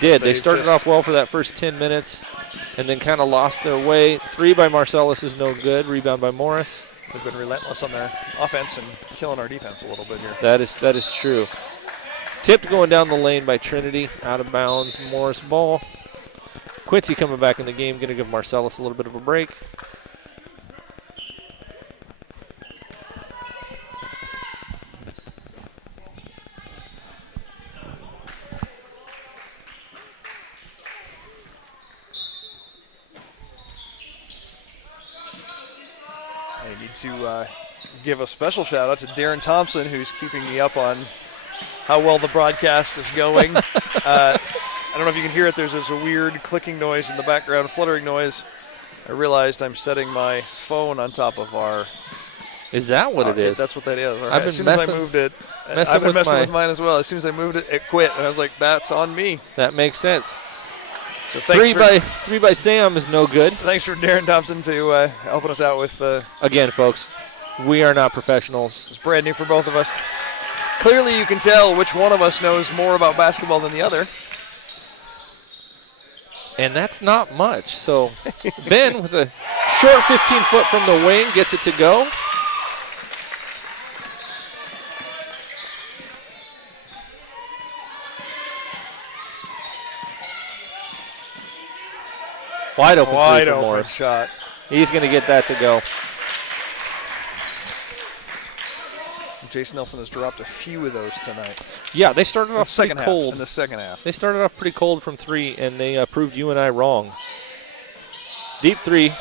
Did. They started off well for that first 10 minutes and then kind of lost their way. 3 by Marcellus is no good. Rebound by Morris. They've been relentless on their offense and killing our defense a little bit here. That is true. Tipped going down the lane by Trinity. Out of bounds. Morris ball. Quincy coming back in the game. Going to give Marcellus a little bit of a break. I need to give a special shout out to Darren Thompson, who's keeping me up on how well the broadcast is going. I don't know if you can hear it. There's a weird clicking noise in the background, fluttering noise. I realized I'm setting my phone on top of our. Is that what it is? That's what that is. I've been as soon as I moved it, I've been messing with mine as well. As soon as I moved it, it quit, and I was like, "That's on me." That makes sense. So three by Sam is no good. Thanks for Darren Thompson to helping us out with. Again, folks, we are not professionals. It's brand new for both of us. Clearly, you can tell which one of us knows more about basketball than the other. And that's not much. So Ben with a short 15-foot from the wing gets it to go. Wide open three for Morris. Shot. He's going to get that to go. Jason Nelson has dropped a few of those tonight. Yeah, they started off pretty cold. In the second half. They started off pretty cold from 3, and they proved you and I wrong. Deep 3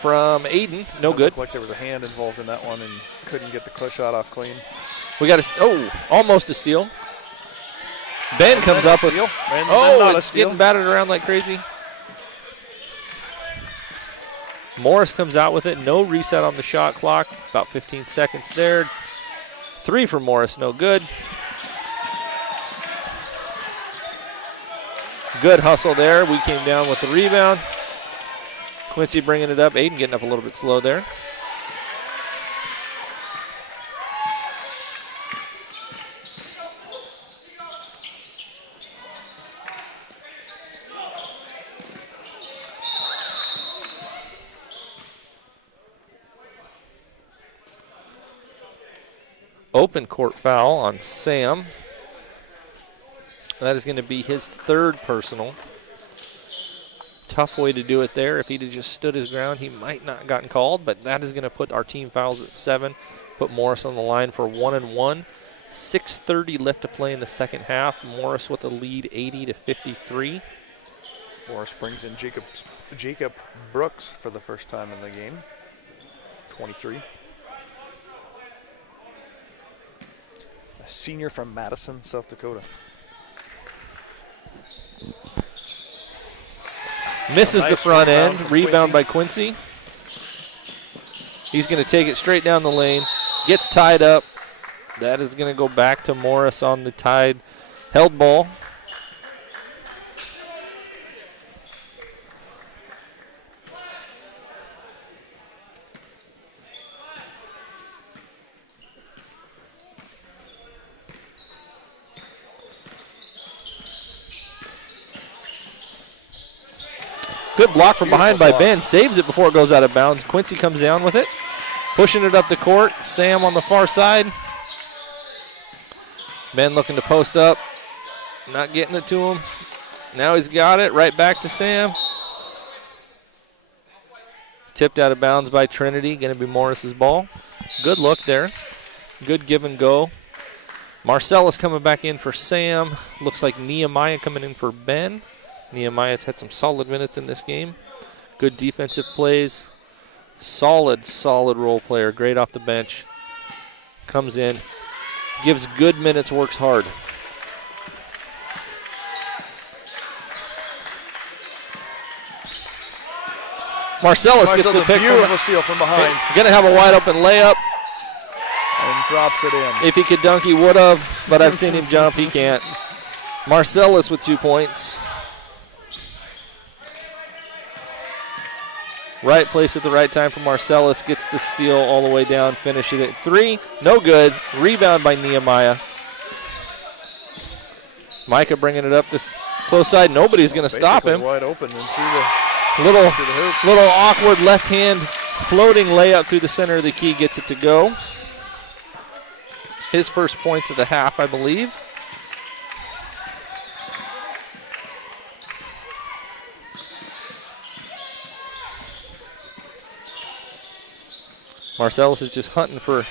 from Aiden. No good. Looked like there was a hand involved in that one and couldn't get the shot off clean. We got almost a steal. Ben comes up with. It's getting battered around like crazy. Morris comes out with it. No reset on the shot clock. About 15 seconds there. 3 for Morris, no good. Good hustle there. We came down with the rebound. Quincy bringing it up. Aiden getting up a little bit slow there. Open court foul on Sam. That is going to be his 3rd personal. Tough way to do it there. If he'd have just stood his ground, he might not have gotten called, but that is going to put our team fouls at 7. Put Morris on the line for 1-1. 6:30 left to play in the second half. Morris with a lead 80-53. Morris brings in Jacob Brooks for the first time in the game. 23. A senior from Madison, South Dakota. Misses the front end. Rebound by Quincy. He's going to take it straight down the lane. Gets tied up. That is going to go back to Morris on the tied held ball. Good block from behind by Ben. Saves it before it goes out of bounds. Quincy comes down with it. Pushing it up the court. Sam on the far side. Ben looking to post up. Not getting it to him. Now he's got it. Right back to Sam. Tipped out of bounds by Trinity. Going to be Morris's ball. Good look there. Good give and go. Marcellus coming back in for Sam. Looks like Nehemiah coming in for Ben. Nehemiah's had some solid minutes in this game. Good defensive plays. Solid role player. Great off the bench. Comes in. Gives good minutes, works hard. Marcellus gets the pick. Beautiful steal from behind. Going to have a wide open layup. And drops it in. If he could dunk, he would have, but I've seen him jump. He can't. Marcellus with 2 points. Right place at the right time for Marcellus. Gets the steal all the way down. Finishes it at 3. No good. Rebound by Nehemiah. Micah bringing it up this close side. Nobody's going to stop him. Wide open and through the little awkward left hand floating layup through the center of the key. Gets it to go. His first points of the half, I believe. Marcellus is just hunting for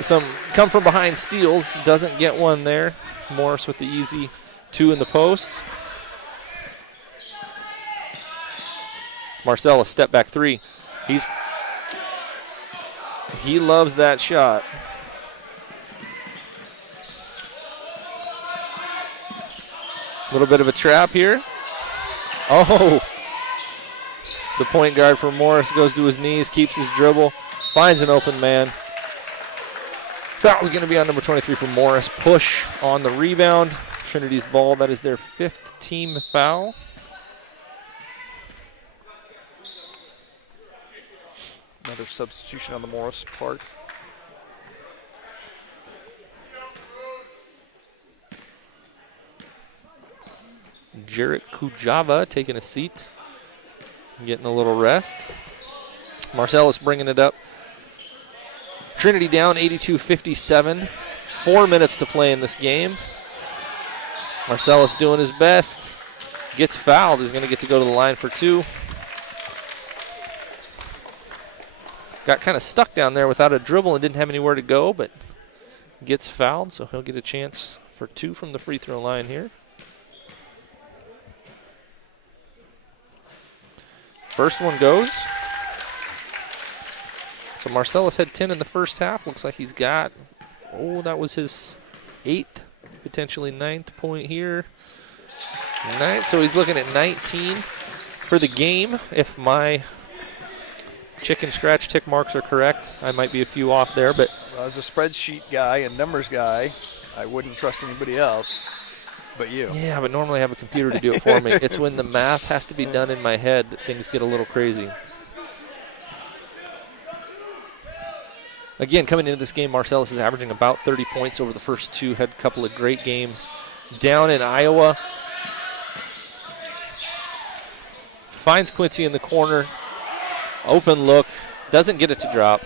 some come from behind steals. Doesn't get one there. Morris with the easy 2 in the post. Marcellus step back 3. He loves that shot. A little bit of a trap here. Oh. The point guard for Morris goes to his knees, keeps his dribble, finds an open man. Foul's going to be on number 23 for Morris. Push on the rebound. Trinity's ball. That is their 5th team foul. Another substitution on the Morris part. Jarrett Kujava taking a seat. Getting a little rest. Marcellus bringing it up. Trinity down 82-57. 4 minutes to play in this game. Marcellus doing his best. Gets fouled. He's going to get to go to the line for 2. Got kind of stuck down there without a dribble and didn't have anywhere to go, but gets fouled, so he'll get a chance for 2 from the free throw line here. First one goes. So Marcellus had 10 in the first half. Looks like he's got, that was his 8th, potentially 9th point here. 9th, so he's looking at 19 for the game. If my chicken scratch tick marks are correct, I might be a few off there, but as a spreadsheet guy and numbers guy, I wouldn't trust anybody else but you. Yeah, but normally I have a computer to do it for me. It's when the math has to be done in my head that things get a little crazy. Again, coming into this game, Marcellus is averaging about 30 points over the first 2. Had a couple of great games down in Iowa. Finds Quincy in the corner. Open look. Doesn't get it to drop.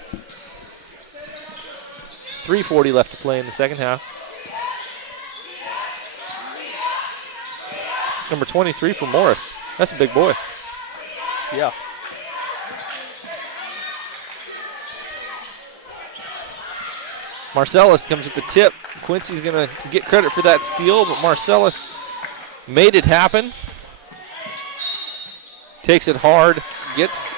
3:40 left to play in the second half. Number 23 for Morris. That's a big boy. Yeah. Marcellus comes with the tip. Quincy's going to get credit for that steal, but Marcellus made it happen. Takes it hard. Gets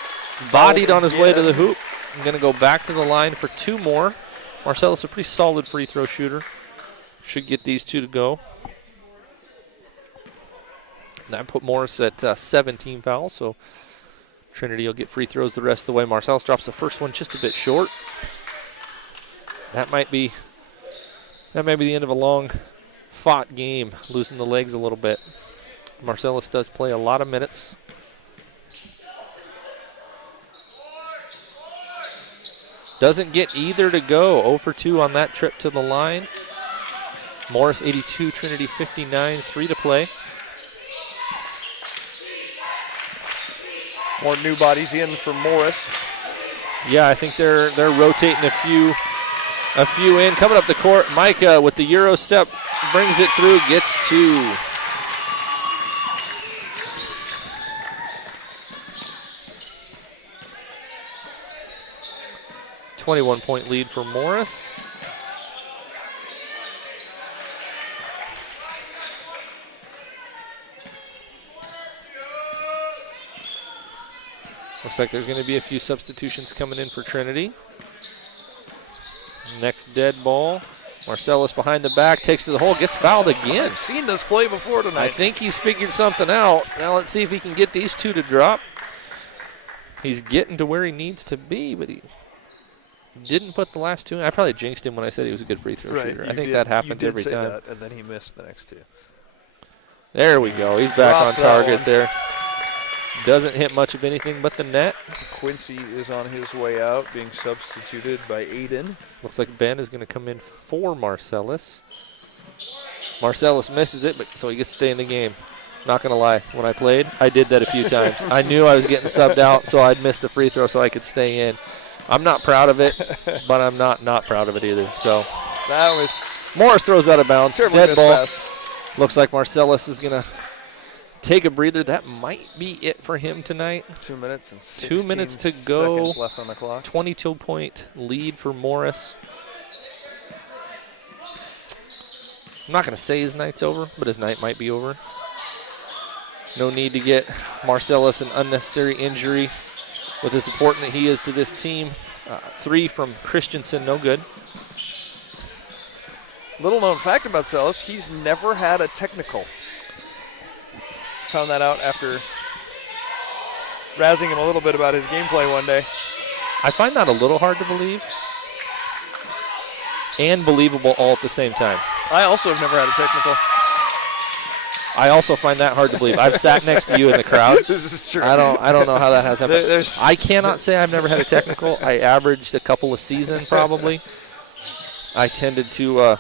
bodied on his way to the hoop. I'm going to go back to the line for 2 more. Marcellus, a pretty solid free throw shooter. Should get these 2 to go. That put Morris at 17 fouls, so Trinity will get free throws the rest of the way. Marsalis drops the first one just a bit short. That might be the end of a long fought game, losing the legs a little bit. Marsalis does play a lot of minutes. Doesn't get either to go. 0 for 2 on that trip to the line. Morris 82, Trinity 59, 3 to play. More new bodies in for Morris. Yeah, I think they're rotating a few in. Coming up the court, Micah with the Euro step brings it through, gets 2. .1 lead for Morris. Looks like there's going to be a few substitutions coming in for Trinity. Next dead ball. Marsalis behind the back, takes to the hole, gets fouled again. I've seen this play before tonight. I think he's figured something out. Now let's see if he can get these 2 to drop. He's getting to where he needs to be, but he didn't put the last 2 in. I probably jinxed him when I said he was a good free throw shooter. I think that happens every time. That, and then he missed the next 2. There we go. He's back on target there. Doesn't hit much of anything but the net. Quincy is on his way out, being substituted by Aiden. Looks like Ben is going to come in for Marsalis. Marsalis misses it, but so he gets to stay in the game. Not going to lie, when I played, I did that a few times. I knew I was getting subbed out, so I'd miss the free throw so I could stay in. I'm not proud of it, but I'm not proud of it either. So that was Morris throws out of bounds. Dead ball. Pass. Looks like Marsalis is going to take a breather. That might be it for him tonight. 2 minutes and 2 minutes to go. Seconds left on the clock. 22-point lead for Morris. I'm not going to say his night's over, but his night might be over. No need to get Marsalis an unnecessary injury with as important that he is to this team. 3 from Christensen, no good. Little known fact about Marsalis, he's never had a technical. Found that out after razzing him a little bit about his gameplay one day. I find that a little hard to believe and believable all at the same time. I also have never had a technical. I also find that hard to believe. I've sat next to you in the crowd. This is true. I don't know how that has happened. I cannot say I've never had a technical. I averaged a couple a season probably. I tended to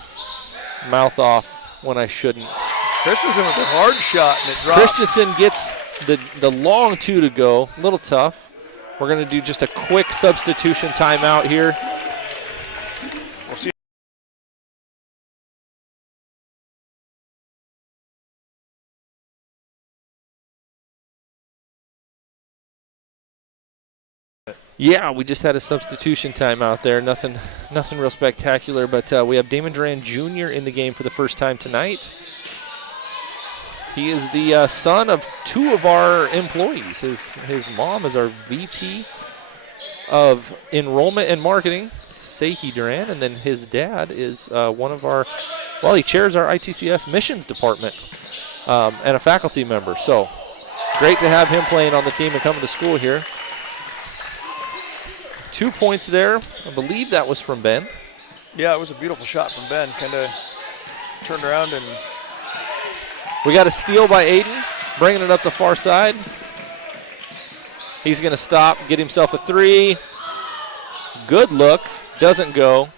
mouth off when I shouldn't. Christensen with a hard shot and it dropped. Christensen gets the long 2 to go. A little tough. We're going to do just a quick substitution timeout here. We'll see. Yeah, we just had a substitution timeout there. Nothing real spectacular, but we have Damon Duran Jr. in the game for the first time tonight. He is the son of 2 of our employees. His mom is our VP of Enrollment and Marketing, Sehi Duran, and then his dad is one of our, well, he chairs our ITCS missions department and a faculty member. So great to have him playing on the team and coming to school here. 2 points there. I believe that was from Ben. Yeah, it was a beautiful shot from Ben. Kind of turned around and... We got a steal by Aiden, bringing it up the far side. He's going to stop, get himself a 3. Good look, doesn't go.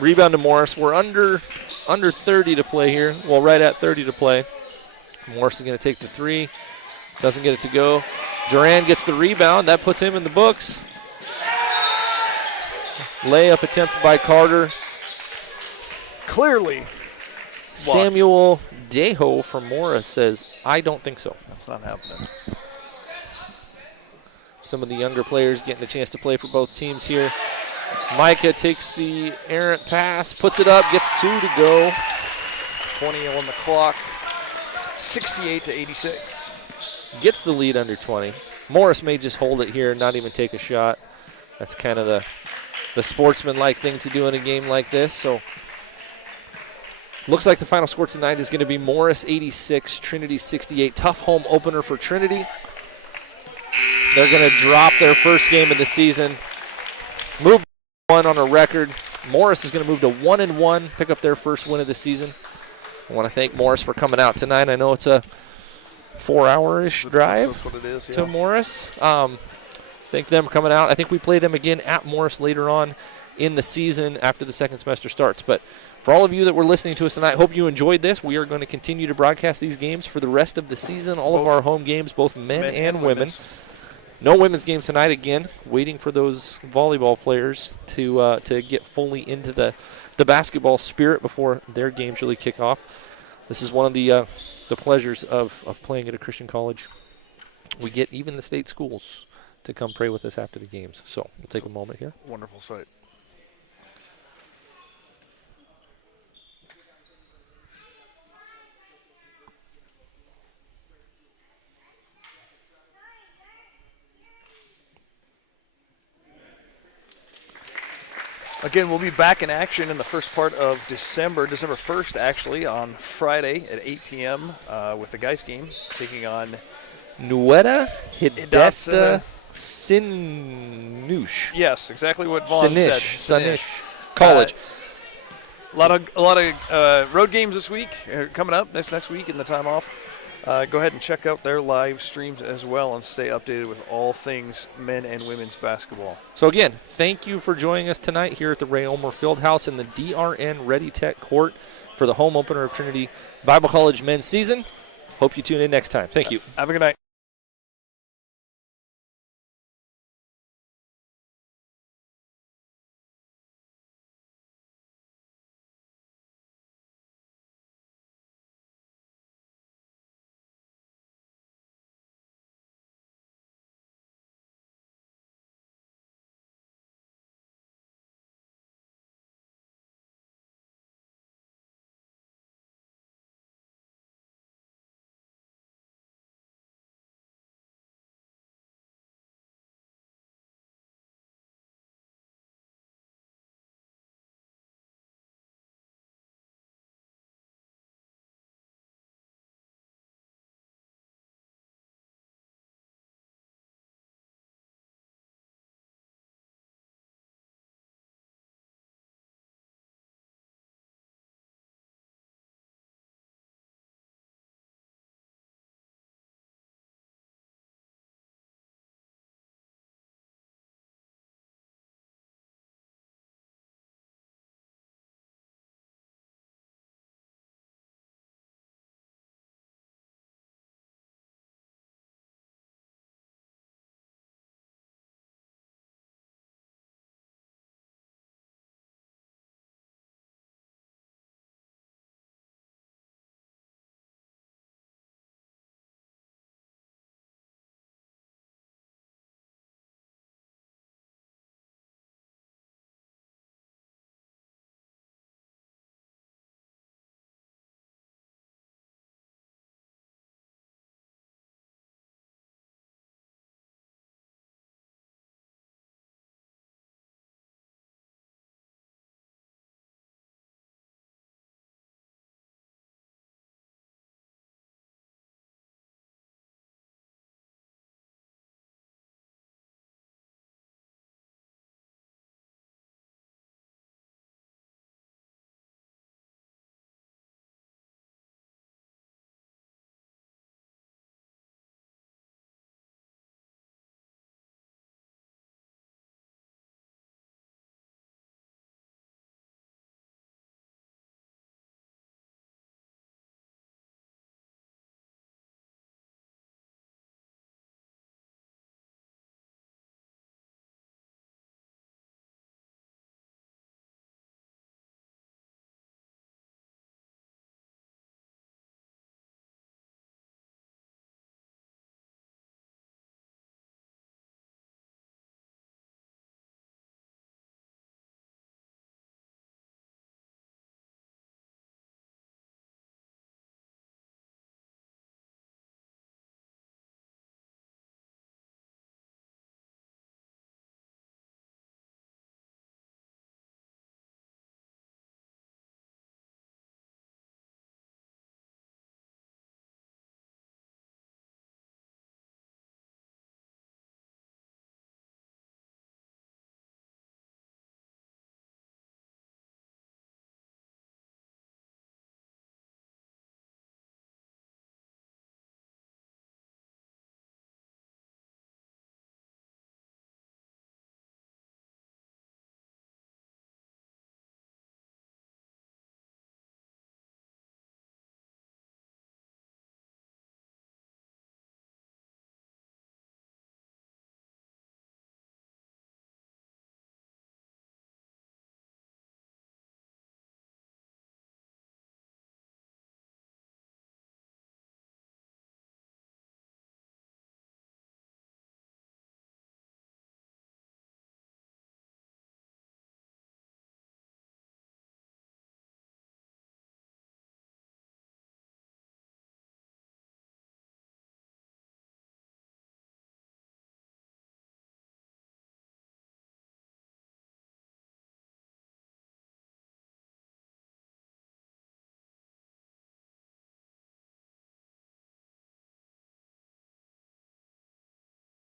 Rebound to Morris. We're under 30 to play here. Well, right at 30 to play. Morris is going to take the 3. Doesn't get it to go. Duran gets the rebound. That puts him in the books. Layup attempted by Carter. Clearly. Samuel Deho from Morris says, I don't think so. That's not happening. Some of the younger players getting a chance to play for both teams here. Micah takes the errant pass, puts it up, gets 2 to go. 20 on the clock. 68 to 86. Gets the lead under 20. Morris may just hold it here and not even take a shot. That's kind of the sportsman-like thing to do in a game like this. So looks like the final score tonight is going to be Morris 86, Trinity 68. Tough home opener for Trinity. They're going to drop their first game of the season. Move to 1 on a record. Morris is going to move to 1-1, pick up their first win of the season. I want to thank Morris for coming out tonight. I know it's a 4-hour-ish drive That's what it is, yeah. to Morris. Thank them for coming out. I think we play them again at Morris later on in the season after the second semester starts. But for all of you that were listening to us tonight, hope you enjoyed this. We are going to continue to broadcast these games for the rest of the season, all of our home games, both men and women. No women's games tonight again. Waiting for those volleyball players to get fully into the basketball spirit before their games really kick off. This is one of the pleasures of playing at a Christian college. We get even the state schools to come pray with us after the games. So we'll take a moment here. Wonderful sight. Again, we'll be back in action in the first part of December 1st, actually, on Friday at 8 p.m. With the guys game taking on Nueta Hidesta Sinush. Yes, exactly what Vaughn said. Sanish College. A lot of road games this week coming up next week in the time off. Go ahead and check out their live streams as well and stay updated with all things men and women's basketball. So again, thank you for joining us tonight here at the Ray Elmer Fieldhouse in the DRN Ready Tech Court for the home opener of Trinity Bible College men's season. Hope you tune in next time. Thank you. Have a good night.